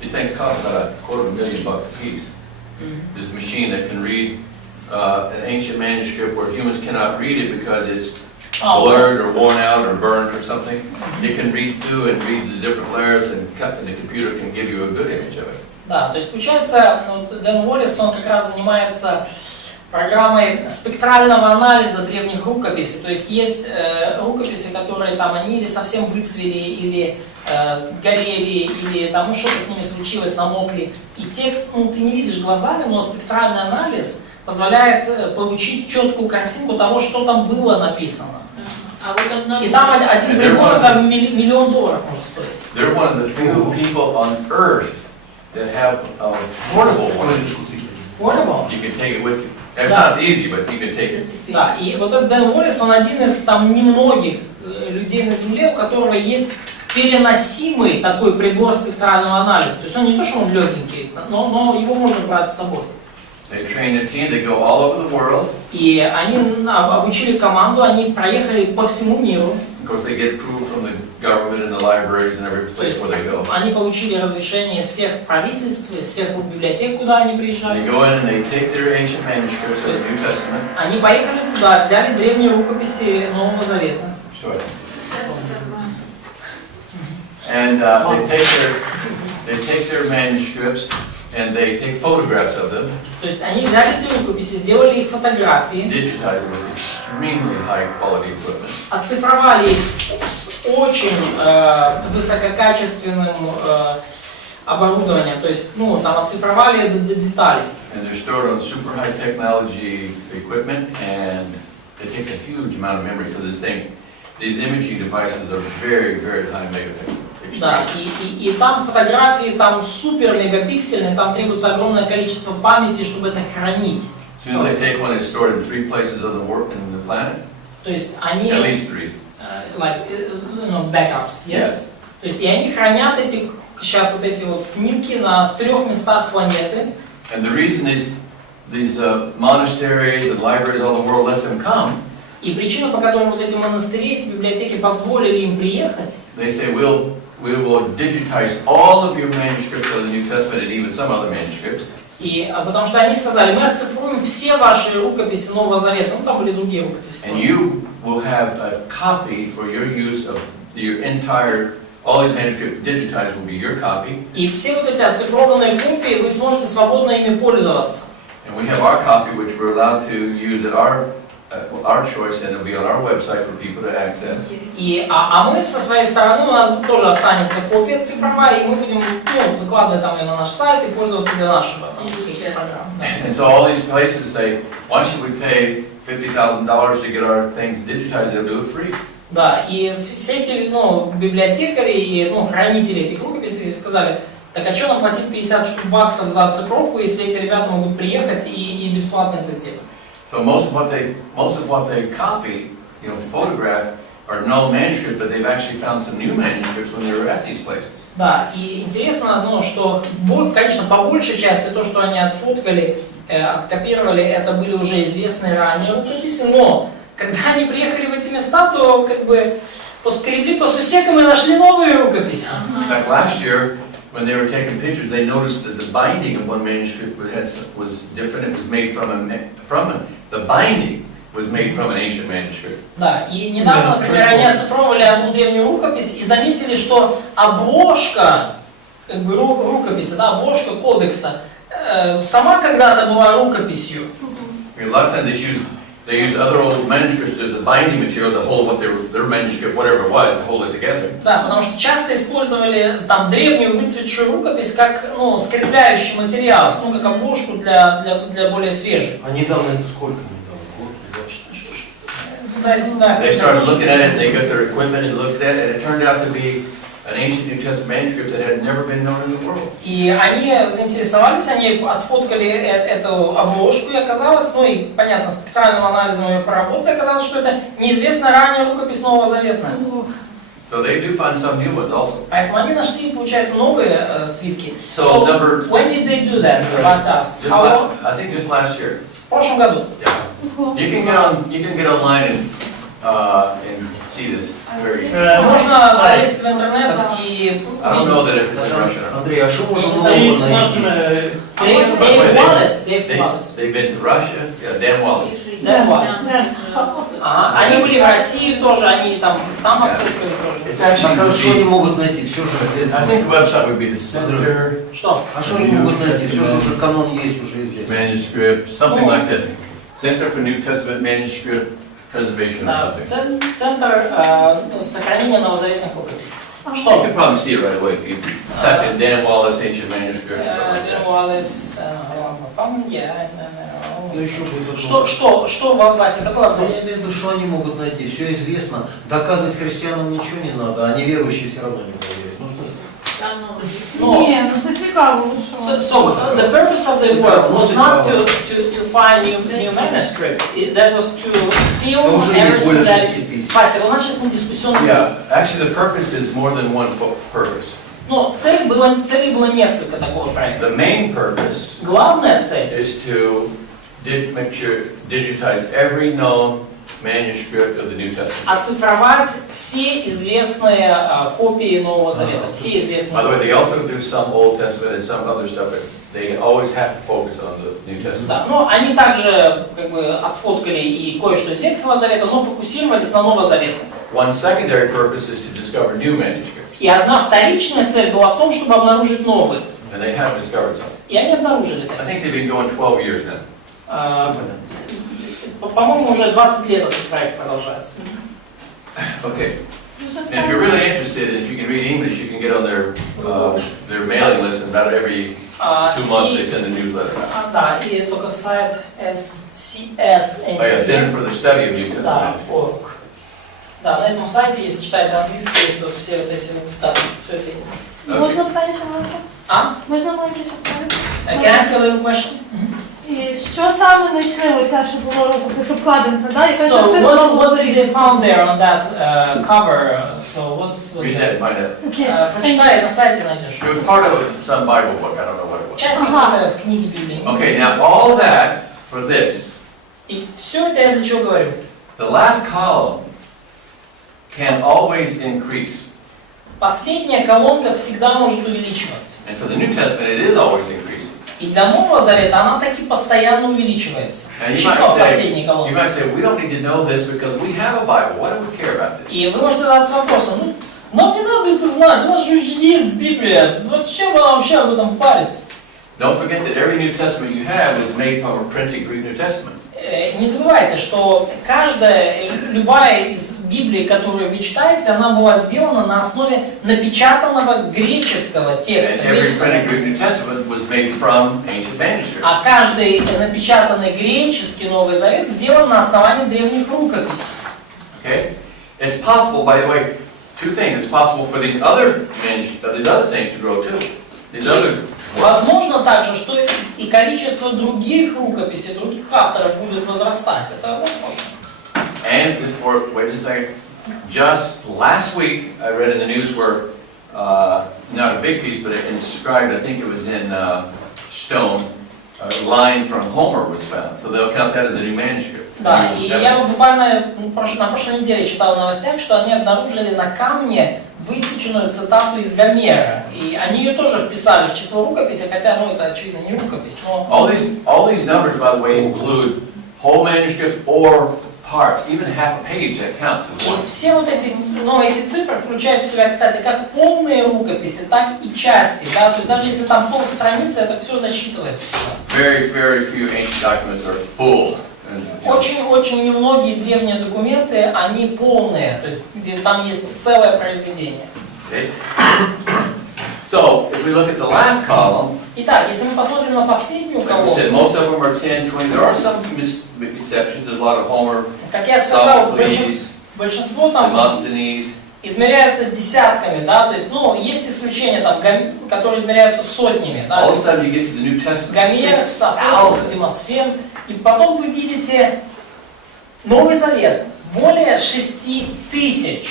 These things cost about $250,000 a piece. There's a machine that can read an ancient manuscript where humans cannot read it because it's blurred or worn out or burned or something. It can read through and read the different layers and the computer can give you a good image of it. Да, то есть получается, вот Дэн Уоллес, он как раз занимается программой спектрального анализа древних рукописей. То есть рукописи, которые там они или совсем выцвели, или горели, или там что-то с ними случилось, намокли. И текст, ты не видишь глазами, но спектральный анализ позволяет получить четкую картинку того, что там было написано. А вот одна... И там один прибор, это $1 миллион может стоить. They're one of the few people on earth that have a portable one. Portable? You can take it with you. It's Да. not easy, but you can take it. Да, и вот этот Дэн Уоллес, он один из там немногих людей на Земле, у которого есть переносимый такой прибор спектрального анализа. То есть он не то, что он легенький, но его можно брать с собой. They train a team, they go all over the world. И они обучили команду, они проехали по всему миру. Of course, they get approved from the government and the libraries and every То place есть where they go. они получили разрешение из всех правительств, из всех библиотек, куда они They приезжали. go in and they take their ancient manuscripts of the New Testament. Они поехали туда, взяли древние рукописи Нового Завета. Sure. Сейчас закроем. And they take their manuscripts and they take photographs of them, То есть они взяли эти рукописи, сделали их фотографии, digitize them with extremely high quality equipment. оцифровали их с очень высококачественным оборудованием, то есть, там оцифровали до деталей. And they're stored on super high technology equipment, and it takes a huge amount of memory for this thing. These imaging devices are very, very high megapixel. Да, и там фотографии там супер мегапиксельные, там требуется огромное количество памяти, чтобы это хранить. As soon as they take one, it's stored in 3 places on the planet. То есть они, At least 3. backups, yes? То есть и они хранят сейчас вот эти вот снимки в 3 местах планеты. And the reason these monasteries and libraries all over the world let them come, И причина, по которой вот эти монастыри, эти библиотеки позволили им приехать, they say we will digitize all of your manuscripts of the New Testament and even some other manuscripts. Потому что они сказали, мы оцифруем все ваши рукописи Нового Завета, там были другие рукописи. And you will have a copy for your use of your entire, all these manuscripts digitized will be your copy. И все вот эти оцифрованные копии вы сможете свободно ими пользоваться. And we have our copy which we're allowed to use at our choice, and it'll be on our website for people to access. А мы со своей стороны, у нас тоже останется копия цифровая, и мы будем выкладывать там ее на наш сайт и пользоваться для нашего программ. And so all these places say, why should we pay $50,000 to get our things digitized? They'll do it free. Да, и все эти библиотекари и хранители этих рукописей сказали, так а что нам платить $50 за оцифровку, если эти ребята могут приехать и бесплатно это сделать? So most of what they copy, photograph, are no manuscripts, but they've actually found some new manuscripts when they were at these places. Да, и интересно, что, конечно, по большей части то, что они отфоткали, откопировали, это были уже известные ранее рукописи, но когда они приехали в эти места, то поскребли по сусекам и нашли новые рукописи. In fact, last year, when they were taking pictures, they noticed that the binding of one manuscript was different. It was made the binding was made from an ancient manuscript. Да, и недавно, например, они оцифровывали одну древнюю рукопись и заметили, что обложка, рукописи, обложка кодекса, сама когда-то была рукописью. A lot of times they use other old manuscripts as a binding material to hold what their manuscript, whatever it was, to hold it together. Да, потому что часто использовали там древнюю выцветшую рукопись как скрепляющий материал, как обложку для более свежей. А недавно это сколько? Год, 2, 4. They started looking at it, they got their equipment and looked at it, and it turned out to be an ancient New Testament manuscript that had never been known in the world. И они заинтересовались, они отфоткали эту обложку, и оказалось, и понятно, спектральным анализом ее поработали, оказалось, что это неизвестная ранее рукопись Новозаветная. So they do find some new ones also. Поэтому они нашли, получается, новые свитки. So when did they do that? Вас asked. How long? I think just last year. В прошлом году. Yeah. You can get online and see this very easily. Можно залезть в интернет и I don't know that if it's in Russia. Андрей, а что можно И нового найти? Dave Wallace. They've been to Russia. Yeah, Dan Wallace. That Да, ones. да. Они были в России тоже, они там открыли тоже. It's actually Так, а что они могут найти? Все же I известно. think the website would be the center, Что? А что они могут найти? Все же уже канон есть, уже известно. manuscript, something like this. Center for New Testament Manuscript Preservation or Да, something. Центр сохранения новозаветных рукописей. You Что? can probably see it right away if you type in Dan Wallace Ancient Manuscript or something like that. Ну еще будет Что, Вася, какой вопрос? Я имею в виду, что они могут найти? Все известно. Доказывать христианам ничего не надо, а неверующие все равно не проверят. Ну, смысл? Ні, ну це цікаво, що. So the purpose of the work was not to find new manuscripts. That was to film Уже есть everything более that 6 is. тысяч. Вася, у нас сейчас не дискуссионный. Yeah, actually the purpose is more than one purpose. Но целей было несколько такого проекта. The main purpose Главная цель is to make sure digitize every known manuscript of the New Testament. оцифровать все известные копии Нового Завета, все By известные. the way, they also do some Old Testament and some other stuff, but they always have to focus on the New Testament. Да, но они также как бы отфоткали и кое-что из Ветхого Завета, но фокусировались на Новозаветном. One secondary purpose is to discover new manuscripts, И одна вторичная цель была в том, чтобы обнаружить новые. and they have discovered some. И они обнаружили I это. think they've been going 12 years now. По-моему, уже 20 лет этот проект продолжается. Okay. And if you're really interested, if you can read English, you can get on their mailing list, and about every 2 months they send a newsletter. Да, и только сайт SCS. Oh yeah, Center for the Study of New Да, Testament. org. Да, на этом сайте, если читаете английский, есть вот все вот эти, да, все это есть. Можна питання ще маленьке? А? Можна маленьке ще питання? Can I ask a little question? І що саме знайшли оця, що було рукопис обкладинка, да? Яка So частина what нового did you завіту? found there on that cover? So what's Read that and find out. Окей. Прочитай, на сайте найдешь. It was part of some Bible book, I don't know what it was. Часть Ага. какой-то книги Библии. Okay, now all that for this. И все это я для чего говорю? The last column can always increase. Последняя колонка всегда может увеличиваться. And for the New Testament, it is always increasing. И для Нового Завета она таки постоянно увеличивается. And you Число последней you колонки. might say, we don't need to know this because we have a Bible. Why do we care about this? И вы можете задаться вопросом, нам не надо это знать, у нас же есть Библия, зачем вам вообще об этом париться? Don't forget that every New Testament you have is made from a printed Greek New Testament. Не забывайте, что любая из Библии, которую вы читаете, она была сделана на основе напечатанного греческого текста. And every printed Greek New Testament was made from ancient manuscripts. А каждый напечатанный греческий Новый Завет сделан на основании древних рукописей. Okay? It's possible, by the way, two things. It's possible for these other things to grow too. These other. Возможно также, что и количество других рукописей, других авторов будет возрастать. Это возможно. And wait a second, just last week I read in the news where, not a big piece, but it inscribed, I think it was in stone, a line from Homer was found. So they'll count that as a new manuscript. Да, и я вот буквально на прошлой неделе читал в новостях, что они обнаружили на камне высеченную цитату из Гомера. И они ее тоже вписали в число рукописи, хотя, это очевидно не рукопись, но... All these numbers, by the way, include whole manuscripts or parts, even half a page that counts as one. И все вот эти цифры включают в себя, кстати, как полные рукописи, так и части, да, то есть даже если там полстраницы, это все засчитывается. Very, very few ancient documents are full. Очень немногие древние документы, они полные, то есть где там есть целое произведение. Okay. So, if we look at the last column, Итак, если мы посмотрим на последнюю like we said, колонку, most of them are 10, 20. There are some exceptions. There's a lot of Homer, как я сказал, Sophocles, большинство там Demosthenes. измеряются десятками, да, то есть, есть исключения там, которые измеряются сотнями, да. All of a sudden you get to the New Testament, Гомер, Софокл, Демосфен, и потом вы видите Новый Завет, более 6000,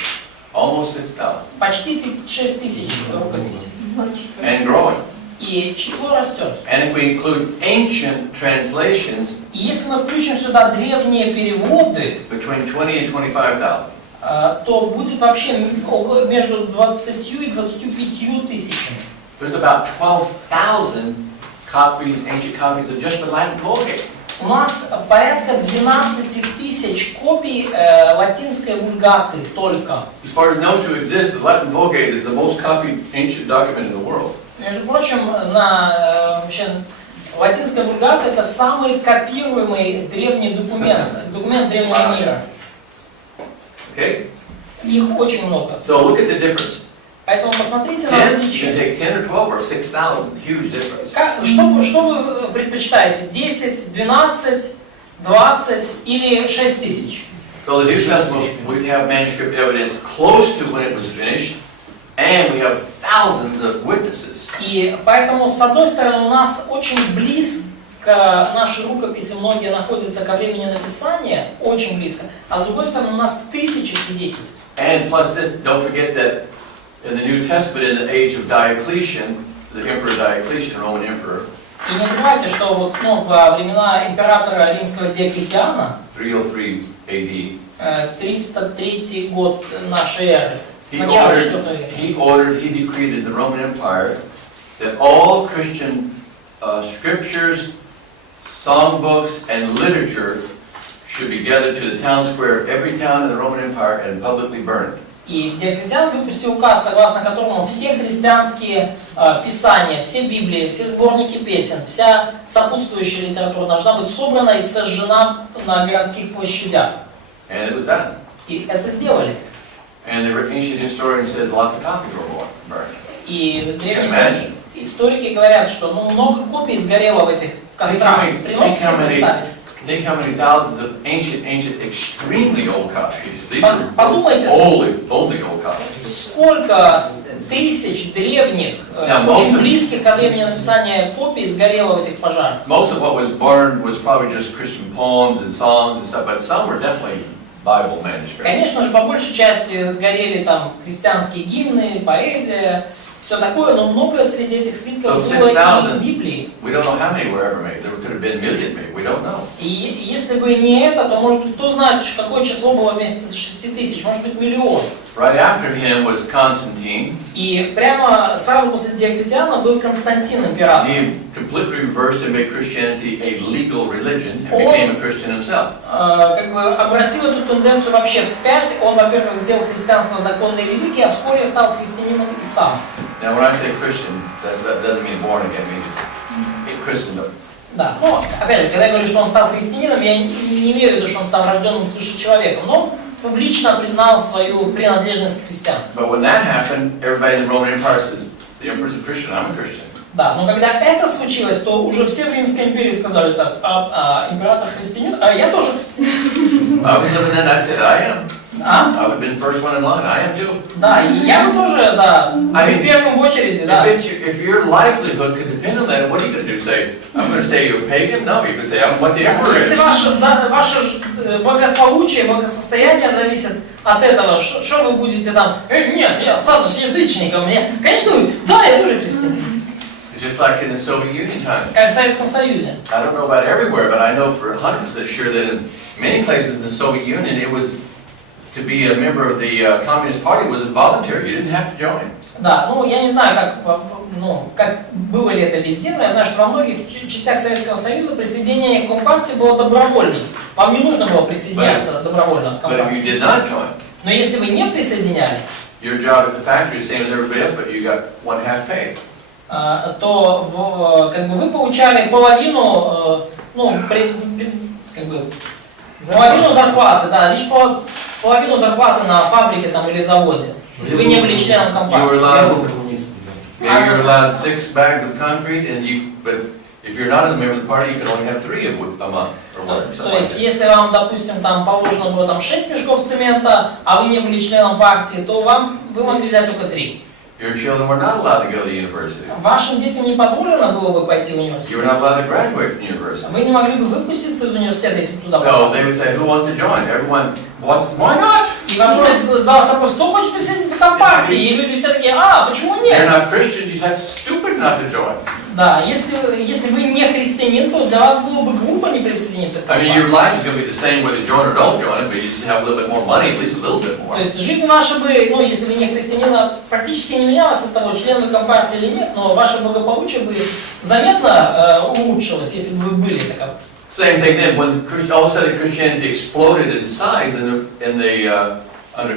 almost 6,000, почти 6000 рукописей. and growing. И число растет. And if we include ancient translations, И если мы включим сюда древние переводы, between 20 and 25,000. то будет вообще между 20 и 25 тысячами. There's about 12,000 copies, ancient copies of just the Latin Vulgate. У нас порядка 12 тысяч копий латинской вульгаты только. As far as known to exist, the Latin Vulgate is the most copied ancient document in the world. Между прочим, вообще, латинская вульгата это самый копируемый древний документ древнего мира. Okay? Их очень много. So look at the difference. Поэтому посмотрите на 10, you отличие. take 10 or 12 or 6,000, huge difference. Что вы предпочитаете? 10, 12, 20 или 6 тысяч? So the New Testament, we have manuscript evidence close to when it was finished, and we have thousands of witnesses. И поэтому, с одной стороны, у нас очень близко наши рукописи, многие находятся ко времени написания, очень близко, а с другой стороны, у нас тысячи свидетельств. And plus this, don't forget that in the New Testament, in the age of Diocletian, the Emperor Diocletian, Roman Emperor, И не забывайте, что вот, во времена императора римского Диоклетиана, 303 AD, 303 год нашей эры, he начало 4 века, he decreed in the Roman Empire that all Christian scriptures, songbooks, and literature should be gathered to the town square of every town in the Roman Empire and publicly burned. И Диоклетиан выпустил указ, согласно которому все христианские писания, все Библии, все сборники песен, вся сопутствующая литература должна быть собрана и сожжена на городских площадях. And it was done. И это сделали. And the ancient historian says lots of copies were burned. И древние историки говорят, что много копий сгорело в этих кострах. Можете себе представить? Think how many thousands of ancient, extremely old copies. These Подумайте, are old copies. сколько тысяч древних, очень близких ко времени написания копий сгорело в этих пожарах. Most of what was burned was probably just Christian poems and songs and stuff, but some were definitely Bible manuscripts. Конечно же, по большей части горели там христианские гимны, поэзия, все такое, но много среди этих свитков было и Библии. We don't know how many were ever made. There could have been a million made. We don't know. И если бы не это, то, может быть, кто знает, какое число было вместо 6 тысяч, может быть, миллион. Right after him was Constantine. И прямо сразу после Диоклетиана был Константин, император. He completely reversed and made Christianity a legal religion and became a Christian himself. Как бы обратил эту тенденцию вообще вспять. Он, во-первых, сделал христианство законной религией, а вскоре стал христианином и сам. Now, when I say Christian, that doesn't mean born again. It means Christendom. Да, но опять же, когда я говорю, что он стал христианином, я не имею в виду, что он стал рожденным свыше человеком, но публично признал свою принадлежность к христианству. But when that happened, everybody in the Roman Empire says, the emperor's a Christian, I'm a Christian. Да, но когда это случилось, то уже все в Римской империи сказали так, император христианин, а я тоже христианин. I was living in that, I said, I am. А? I would have been the first one in line, I am too. Да, и я бы тоже, да, первым в очереди, да. If your livelihood could depend on that, what are you going to do? Say, I'm going to say you're a pagan? No, you can say, I'm what the emperor is. Если ваше благополучие, благосостояние зависит от этого, что вы будете там, нет, я останусь язычником, конечно, да, я тоже христианин. Just like in the Soviet Union time. Как в Советском Союзе. I don't know about everywhere, but I know for 100% sure that in many places in the Soviet Union, it was to be a member of the Communist Party was voluntary. You didn't have to join. Да, я не знаю, как было ли это везде, но я знаю, что во многих частях Советского Союза присоединение к Компартии было добровольным. Вам не нужно было присоединяться добровольно к But if you did not join, Но если вы не присоединялись, your job at the factory is the same as everybody else, but you got one half pay. то как бы вы получали половину, половину зарплаты, да, лишь половину зарплаты на фабрике там или заводе, если вы не были членом компании. Я был коммунистом. Maybe you're allowed 6 bags of concrete, but if you're not a member of the party, you can only have 3 a month or whatever. То есть, если вам, допустим, там положено было там 6 мешков цемента, а вы не были членом партии, то вы могли взять только 3. Your children were not allowed to go to university. Вашим детям не позволено было бы пойти в You университет. were not allowed to graduate from university. Вы не могли бы выпуститься из университета, если бы туда So попали. they would say, who wants to join? Everyone, why not? И задался вопрос, кто хочет присоединиться к компартии? И люди все такие, почему You're нет? not Christians, you have stupid not to join. Да, если вы не христианин, то для вас было бы глупо не присоединиться к I mean, your компартии. life is going to be the same whether you join or don't join, but you just have a little bit more money, at least a little bit more. То есть жизнь ваша бы, если вы не христианин, практически не менялась от того, члены компартии или нет, но ваше благополучие бы заметно улучшилось, если бы вы были таковы. Same thing then, when all of a sudden Christianity exploded in size under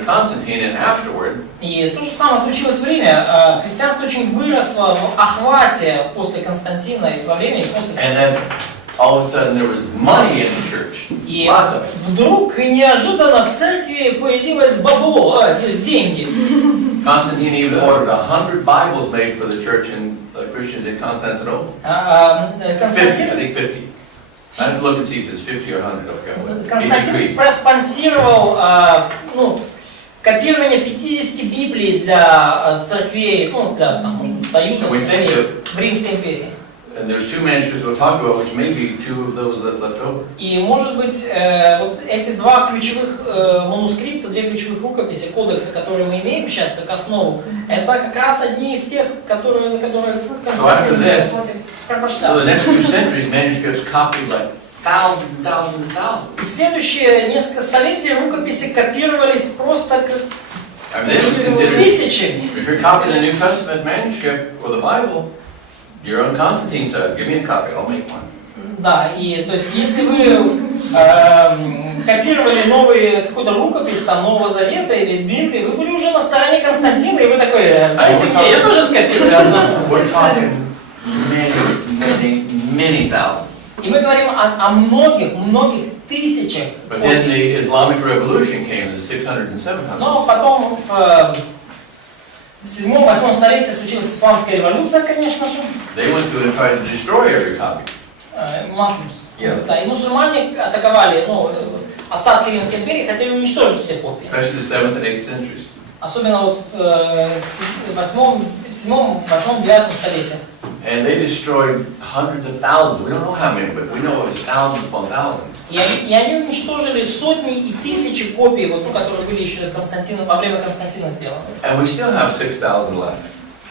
Constantine and afterward. И то же самое случилось в Риме. Христианство очень выросло в охвате после Константина и во время и после And then all of a sudden there was money in the church. И Lots of it. вдруг неожиданно в церкви появилось бабло, то есть деньги. Constantine even ordered 100 Bibles made for the church and Christians in Constantinople. 50, I Константин, think 50. I have to look and see if it's 50 or 100. Okay. Константин проспонсировал копирование 50 Библий для церквей, для, там, может быть, союза церквей в Римской империи. And there's two manuscripts we'll talk about, which may be two of those that left over. И, может быть, вот эти два ключевых манускрипта, две ключевых рукописи кодекса, которые мы имеем сейчас как основу, это как раз одни из тех, за которые Константин So the next few centuries, manuscripts copied like thousands and thousands and thousands. И следующие несколько столетий рукописи копировались просто как тысячами. If you're copying a New Testament manuscript or the Bible, you're on Constantine's side. Give me a copy, I'll make one. Да, и то есть если вы копировали какую-то рукопись там Нового Завета или Библии, вы были уже на стороне Константина, и вы такой, дайте мне, я тоже скопирую одну. We're talking many thousands. И мы говорим о многих тысячах. But then the Islamic Revolution came in the 600s and 700s. Но потом в 7-8 столетии случилась исламская революция, конечно же. They went through and tried to destroy every copy. Муслимс. Yeah. Да, и мусульмане атаковали остатки Римской империи, хотели уничтожить все копии. Especially the 7th and 8th centuries. Особенно вот в 7-9 столетии. And they destroyed hundreds of thousands. We don't know how many, but we know it was thousands upon thousands. И они уничтожили сотни и тысячи копий, которые были еще во время Константина сделаны. And we still have 6,000 left.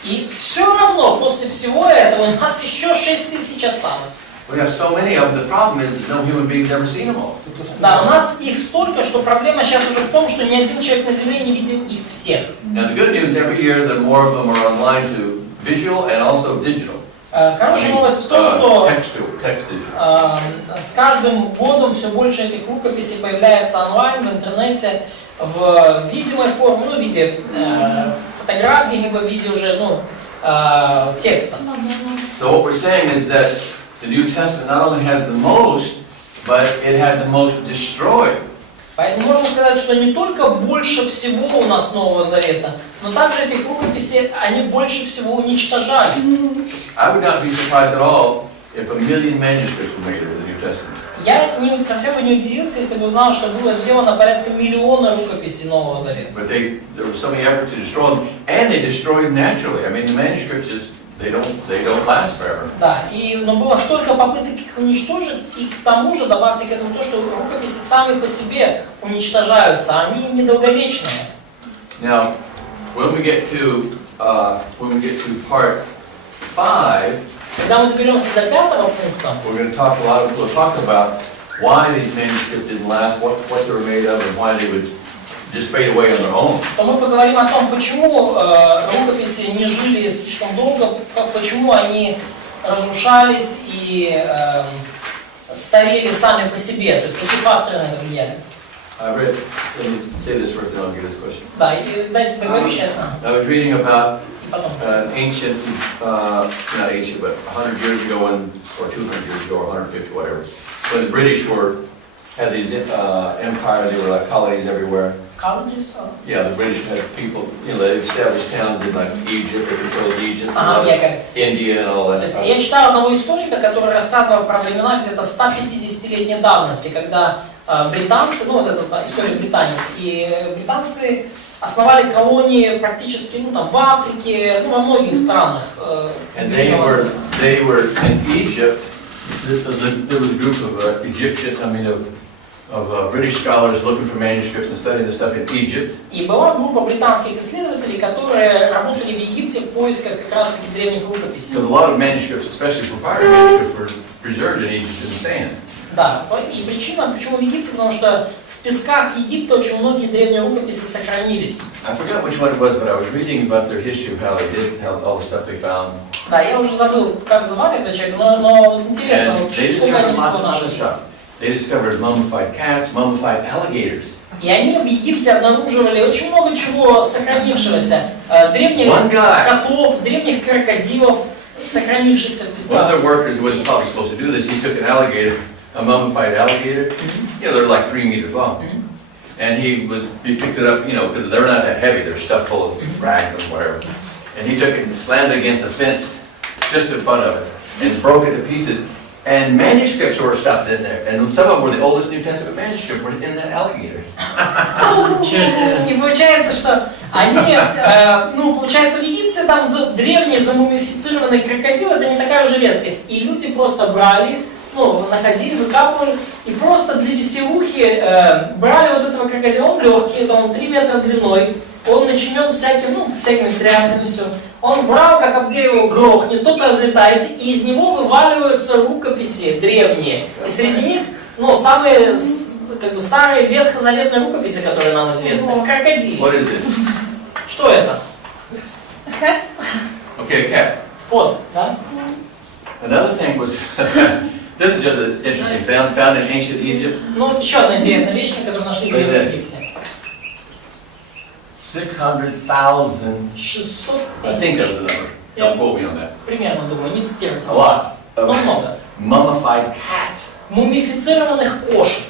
И все равно, после всего этого, у нас еще 6 тысяч осталось. We have so many of them. The problem is that no human being's ever seen them all. Да, у нас их столько, что проблема сейчас уже в том, что ни один человек на Земле не видел их всех. Now the good news, every year that more of them are online to visual and also digital. Хорошая новость в том, что text digital. с каждым годом все больше этих рукописей появляется онлайн, в интернете, в видимой форме, в виде фотографий, либо в виде уже текста. So what we're saying is that the New Testament not only has the most, but it had the most destroyed. Поэтому можно сказать, что не только больше всего у нас Нового Завета, но также этих рукописей, они больше всего уничтожались. I would not be surprised at all if 1 million manuscripts were made of the New Testament. Я совсем бы не удивился, если бы узнал, что было сделано порядка 1 миллиона рукописей Нового Завета. But there was so many efforts to destroy them, and they destroyed naturally. I mean, the manuscripts just they don't last forever. Да, но было столько попыток их уничтожить, и к тому же добавьте к этому то, что рукописи сами по себе уничтожаются, они недолговечные. Now, when we get to part 5, когда мы доберемся до 5-го пункта, we'll talk about why these manuscripts didn't last, what they were made of, and why they would just fade away on their own. То мы поговорим о том, почему рукописи не жили слишком долго, почему они разрушались и старели сами по себе, то есть какие факторы на это влияли. Let me say this first, and I'll give this question. Да, и дайте договорю сейчас. I was reading about ancient, not ancient, but 100 years ago, or 200 years ago, or 150, whatever, when the British had these empires, they were like colonies everywhere. Colleges? Yeah, the British had people, they established towns in like Egypt, they controlled Egypt, India, and all that stuff. Я читал одного историка, который рассказывал про времена где-то 150-летней давности, когда британцы, это история британец, и британцы основали колонии практически, в Африке, во многих странах. And they were in Egypt. There was a group of Egyptian, of British scholars looking for manuscripts and studying the stuff in Egypt. И была группа британских исследователей, которые работали в Египте в поисках как раз таки древних рукописей. Because a lot of manuscripts, especially papyrus manuscripts, were preserved in Egypt in the sand. Да, и причина, почему в Египте, потому что в песках Египта очень многие древние рукописи сохранились. I forgot which one it was, but I was reading about their history of how they did, how all the stuff they found. Да, я уже забыл, как звали этот человек, но интересно, And вот, they сколько discovered они lots всего of other нашли. stuff. They discovered mummified cats, mummified alligators. И они в Египте обнаруживали очень много чего сохранившегося. Древних One guy. котов, древних крокодилов, сохранившихся в One of песках. their workers who wasn't probably supposed to do this, he took an alligator, a mummified alligator, you know, they're like 3 meters long. And he picked it up, you know, because they're not that heavy, they're stuffed full of rags and whatever. And he took it and slammed it against a fence, just in front of it, and broke it to pieces. And manuscripts were stuffed in there, and some of them were the oldest New Testament manuscript were in that alligator. И получается, что они, получается, в Египте там древний замумифицированный крокодил, это не такая уже редкость. И люди просто брали их, находили, выкапывали, и просто для веселухи брали вот этого крокодила, он легкий, это он 3 метра длиной, он начинен всякими тряпками, все. Он брал, как об дерево грохнет, тот разлетается, и из него вываливаются рукописи древние. И среди них, самые старые ветхозаветные рукописи, которые нам известны, в крокодиле. What is this? Что это? Okay, a cat. Кот, да? Another thing was, this is just an interesting, found in ancient Egypt. Вот еще одна интересная вещь, которую нашли в Египте. 600,000, 600 I think that was the number. Don't quote me on that. Примерно, думаю, не цитируйте. A lot Но of много. mummified cats Мумифицированных кошек.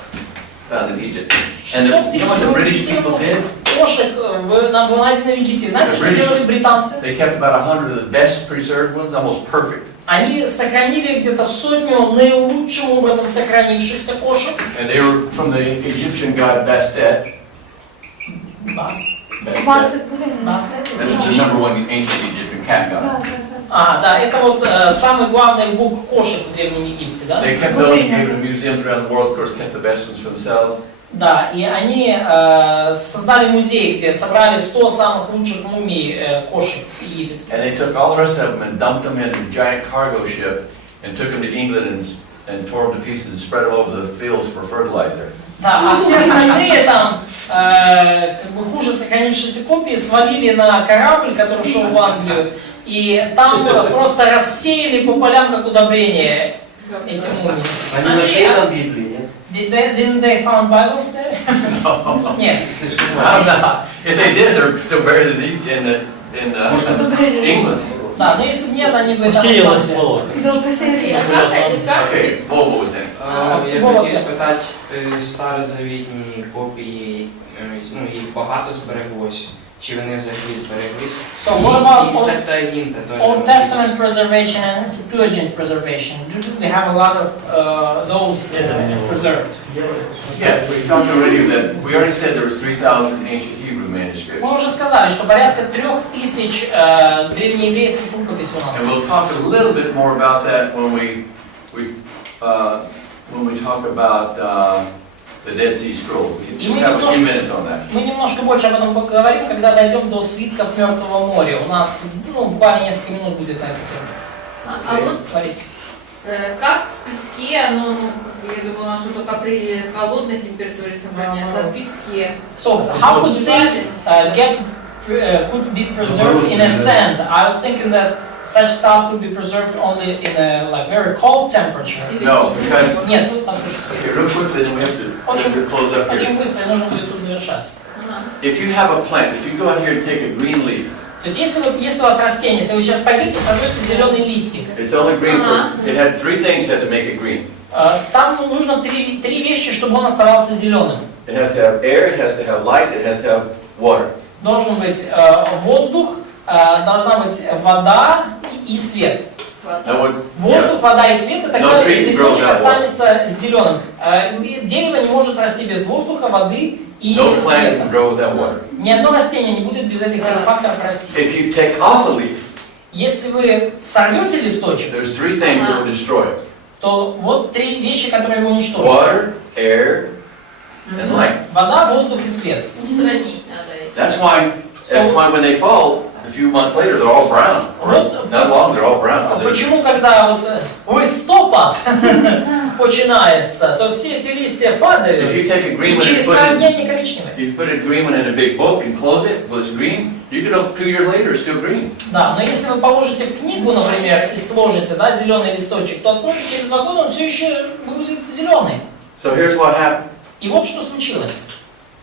found in Egypt. And 600 you know what the British people did? кошек был найден в Египте. Знаете, что делали британцы? They kept about 100 of the best preserved ones, almost perfect. Они сохранили где-то 100 наилучшим образом сохранившихся кошек. And they were from the Egyptian god Bastet. Bastet. That's the number one ancient Egyptian cat god. Да, это вот самый главный бог кошек в Древнем Египте, да? They kept those, gave them to museums around the world, of course, kept the best ones for themselves. Да, и они создали музей, где собрали 100 самых лучших мумий кошек египетских. And they took all the rest of them and dumped them in a giant cargo ship and took them to England and tore them to pieces and spread them over the fields for fertilizer. Да, а все остальные там, хуже сохранившиеся копии, свалили на корабль, который шел в Англию, и там просто рассеяли по полям как удобрение эти мумии. Они нашли там Библии, нет? Didn't they found Bibles there? Нет. I'm not. If they did, they're still buried in England. Да, но если бы нет, они бы Усилило слово. Okay, Volvo with them. Я хотів спитати, старозавітні копії, їх багато збереглось, чи вони взагалі збереглись? So what about І Септуагінта теж. Old Testament preservation and Septuagint preservation? Do we have a lot of those preserved? Yes, we talked already that, we already said there was 3,000 ancient Hebrew manuscripts. Мы уже сказали, что порядка 3000 древнееврейских рукописей у нас. And we'll talk a little bit more about that when we talk about the Dead Sea Scrolls. We just have a few minutes on that. Мы немножко больше об этом поговорим, когда дойдем до свитков Мертвого моря. У нас буквально несколько минут будет на это. А вот Лариса. как в песке, я думала, что только при холодной температуре сохраняется, в песке. So how could things could be preserved in a sand? I was thinking that such stuff could be preserved only in a very cold temperature. No, because, Нет, тут послушайте. okay, real quickly, then we have to close up Очень here. быстро, и нужно будет тут завершать. If you have a plant, if you go out here and take a green leaf, То есть если у вас растение, если вы сейчас пойдете, сорвете зеленый листик, it's only green for, it had 3 things had to make it green. там нужно три вещи, чтобы он оставался зеленым. It has to have air, it has to have light, it has to have water. Должен быть воздух, должна быть вода и свет. Воздух, вода и свет, и тогда листочек останется зеленым. Дерево не может расти без воздуха, воды и света. Ни одно растение не будет без этих факторов расти. Если вы сорвете листочек, то вот 3 вещи, которые его уничтожат. Water, air, and light. Вода, воздух и свет. Устранить надо. That's why when they fall, A few months later, they're all brown. Вот Not long, they're all brown. почему, когда вот листопад починается, то все эти листья падают, If you take a green и one and через put пару it, дней они коричневые. if you put a green one in a big book and close it, well, it's green. You could open 2 years later, it's still green. Да, но если вы положите в книгу, например, и сложите, да, зеленый листочек, то откроете через 2 года он все еще будет зеленый. So here's what happened. И вот что случилось.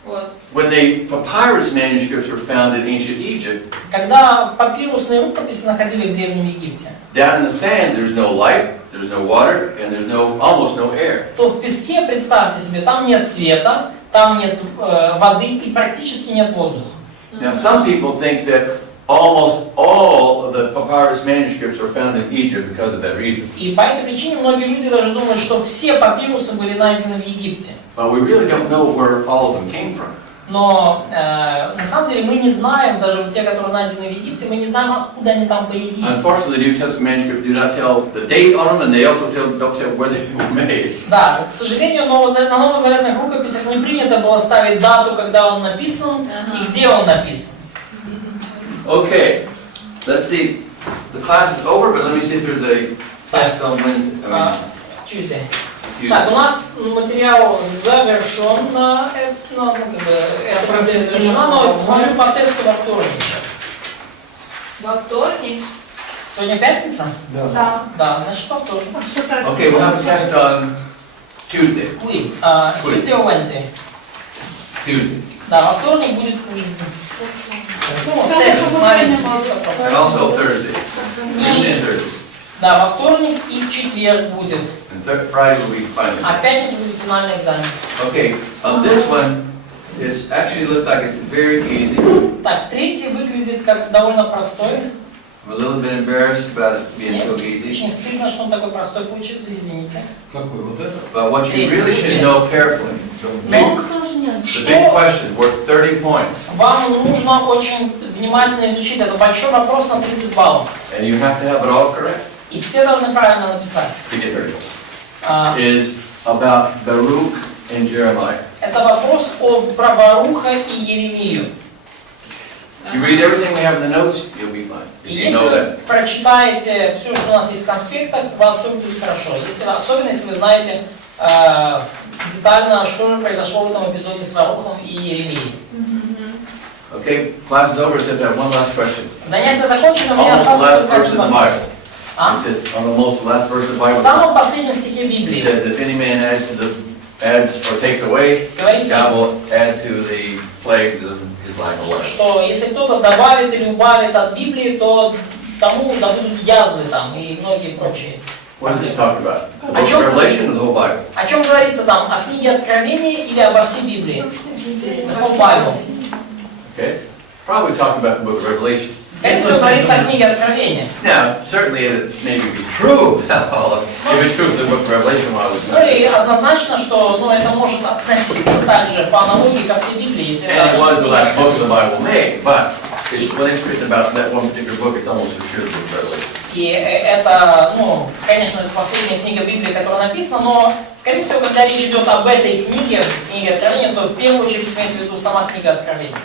Вот. When the papyrus manuscripts were found in ancient Egypt, Когда папирусные рукописи находили в Древнем Египте, down in the sand, there's no light, there's no water, and there's almost no air. то в песке, представьте себе, там нет света, там нет воды и практически нет воздуха. Now, some people think that almost all of the papyrus manuscripts were found in Egypt because of that reason. И по этой причине многие люди даже думают, что все папирусы были найдены в Египте. But we really don't know where all of them came from. Но на самом деле мы не знаем, даже вот те, которые найдены в Египте, мы не знаем, откуда они там появились. Unfortunately, the New Testament manuscripts do not tell the date on them, and they also don't tell where they were made. Да, к сожалению, на новозаветных рукописях не принято было ставить дату, когда он написан и где он написан. Okay, let's see. The class is over, but let me see if there's a test on Wednesday. Tuesday. Tuesday. Так, у нас материал завершен, эта процедура завершена, но посмотрим по тесту во вторник сейчас. Во вторник? Сегодня пятница? Да. Да, значит во вторник. А что так? Okay, we'll have a test on Tuesday. Квиз. Tuesday or Wednesday? Tuesday. Да, во вторник будет квиз. Ну, Всё, тест чтобы маленький, время было. тест вопросов. And also Thursday. Tuesday and Thursday. Да, во вторник и в четверг будет. And Friday will be final. А в пятницу будет финальный экзамен. Okay, on this one, it actually looks like it's very easy. Так, третий выглядит как довольно простой. I'm a little bit embarrassed about it being so easy. Очень стыдно, что он такой простой получился, извините. Какой вот это? But what you really should know carefully, Но the усложнен. big question worth 30 points. Вам нужно очень внимательно изучить. Это большой вопрос на 30 баллов. And you have to have it all correct И все должны правильно написать. to get 30 points. А, Is about Baruch and Jeremiah. Это вопрос про Баруха и Еремию. If you read everything we have in the notes, you'll be fine. И If you know если that. вы прочитаете все, что у нас есть в конспектах, у вас все будет хорошо. Особенно если вы знаете детально, что же произошло в этом эпизоде с Барухом и Еремией. Okay, class is over, except I have one last question. Занятие закончено, у меня Almost the остался last только verse один in the вопрос. Bible. А? It says, almost the last verse of the В Bible. самом последнем стихе It Библии says, if any man adds or takes away, говорится, God will add to the plagues of his life away. что если кто-то добавит или убавит от Библии, то тому да будут язвы там и многие прочие. What does it talk about? The О book of чем? Revelation or the whole Bible? О чем говорится там? О книге Откровения или обо всей Библии? The whole Bible. Okay? Probably talking about the book of Revelation. Скорее всего, говорится о книге Откровения. Now, certainly it maybe be true. If it's true for the book of Revelation, why would Ну и однозначно, что это может относиться также по аналогии ко всей Библии, если And it was the last book of это the Bible made, but when it's written about that one particular book, it's almost for sure the book of Revelation. И это, конечно, это последняя книга Библии, которая написана, но, скорее всего, когда речь идет об этой книге, книге Откровения, то в первую очередь имеется в виду сама книга Откровения.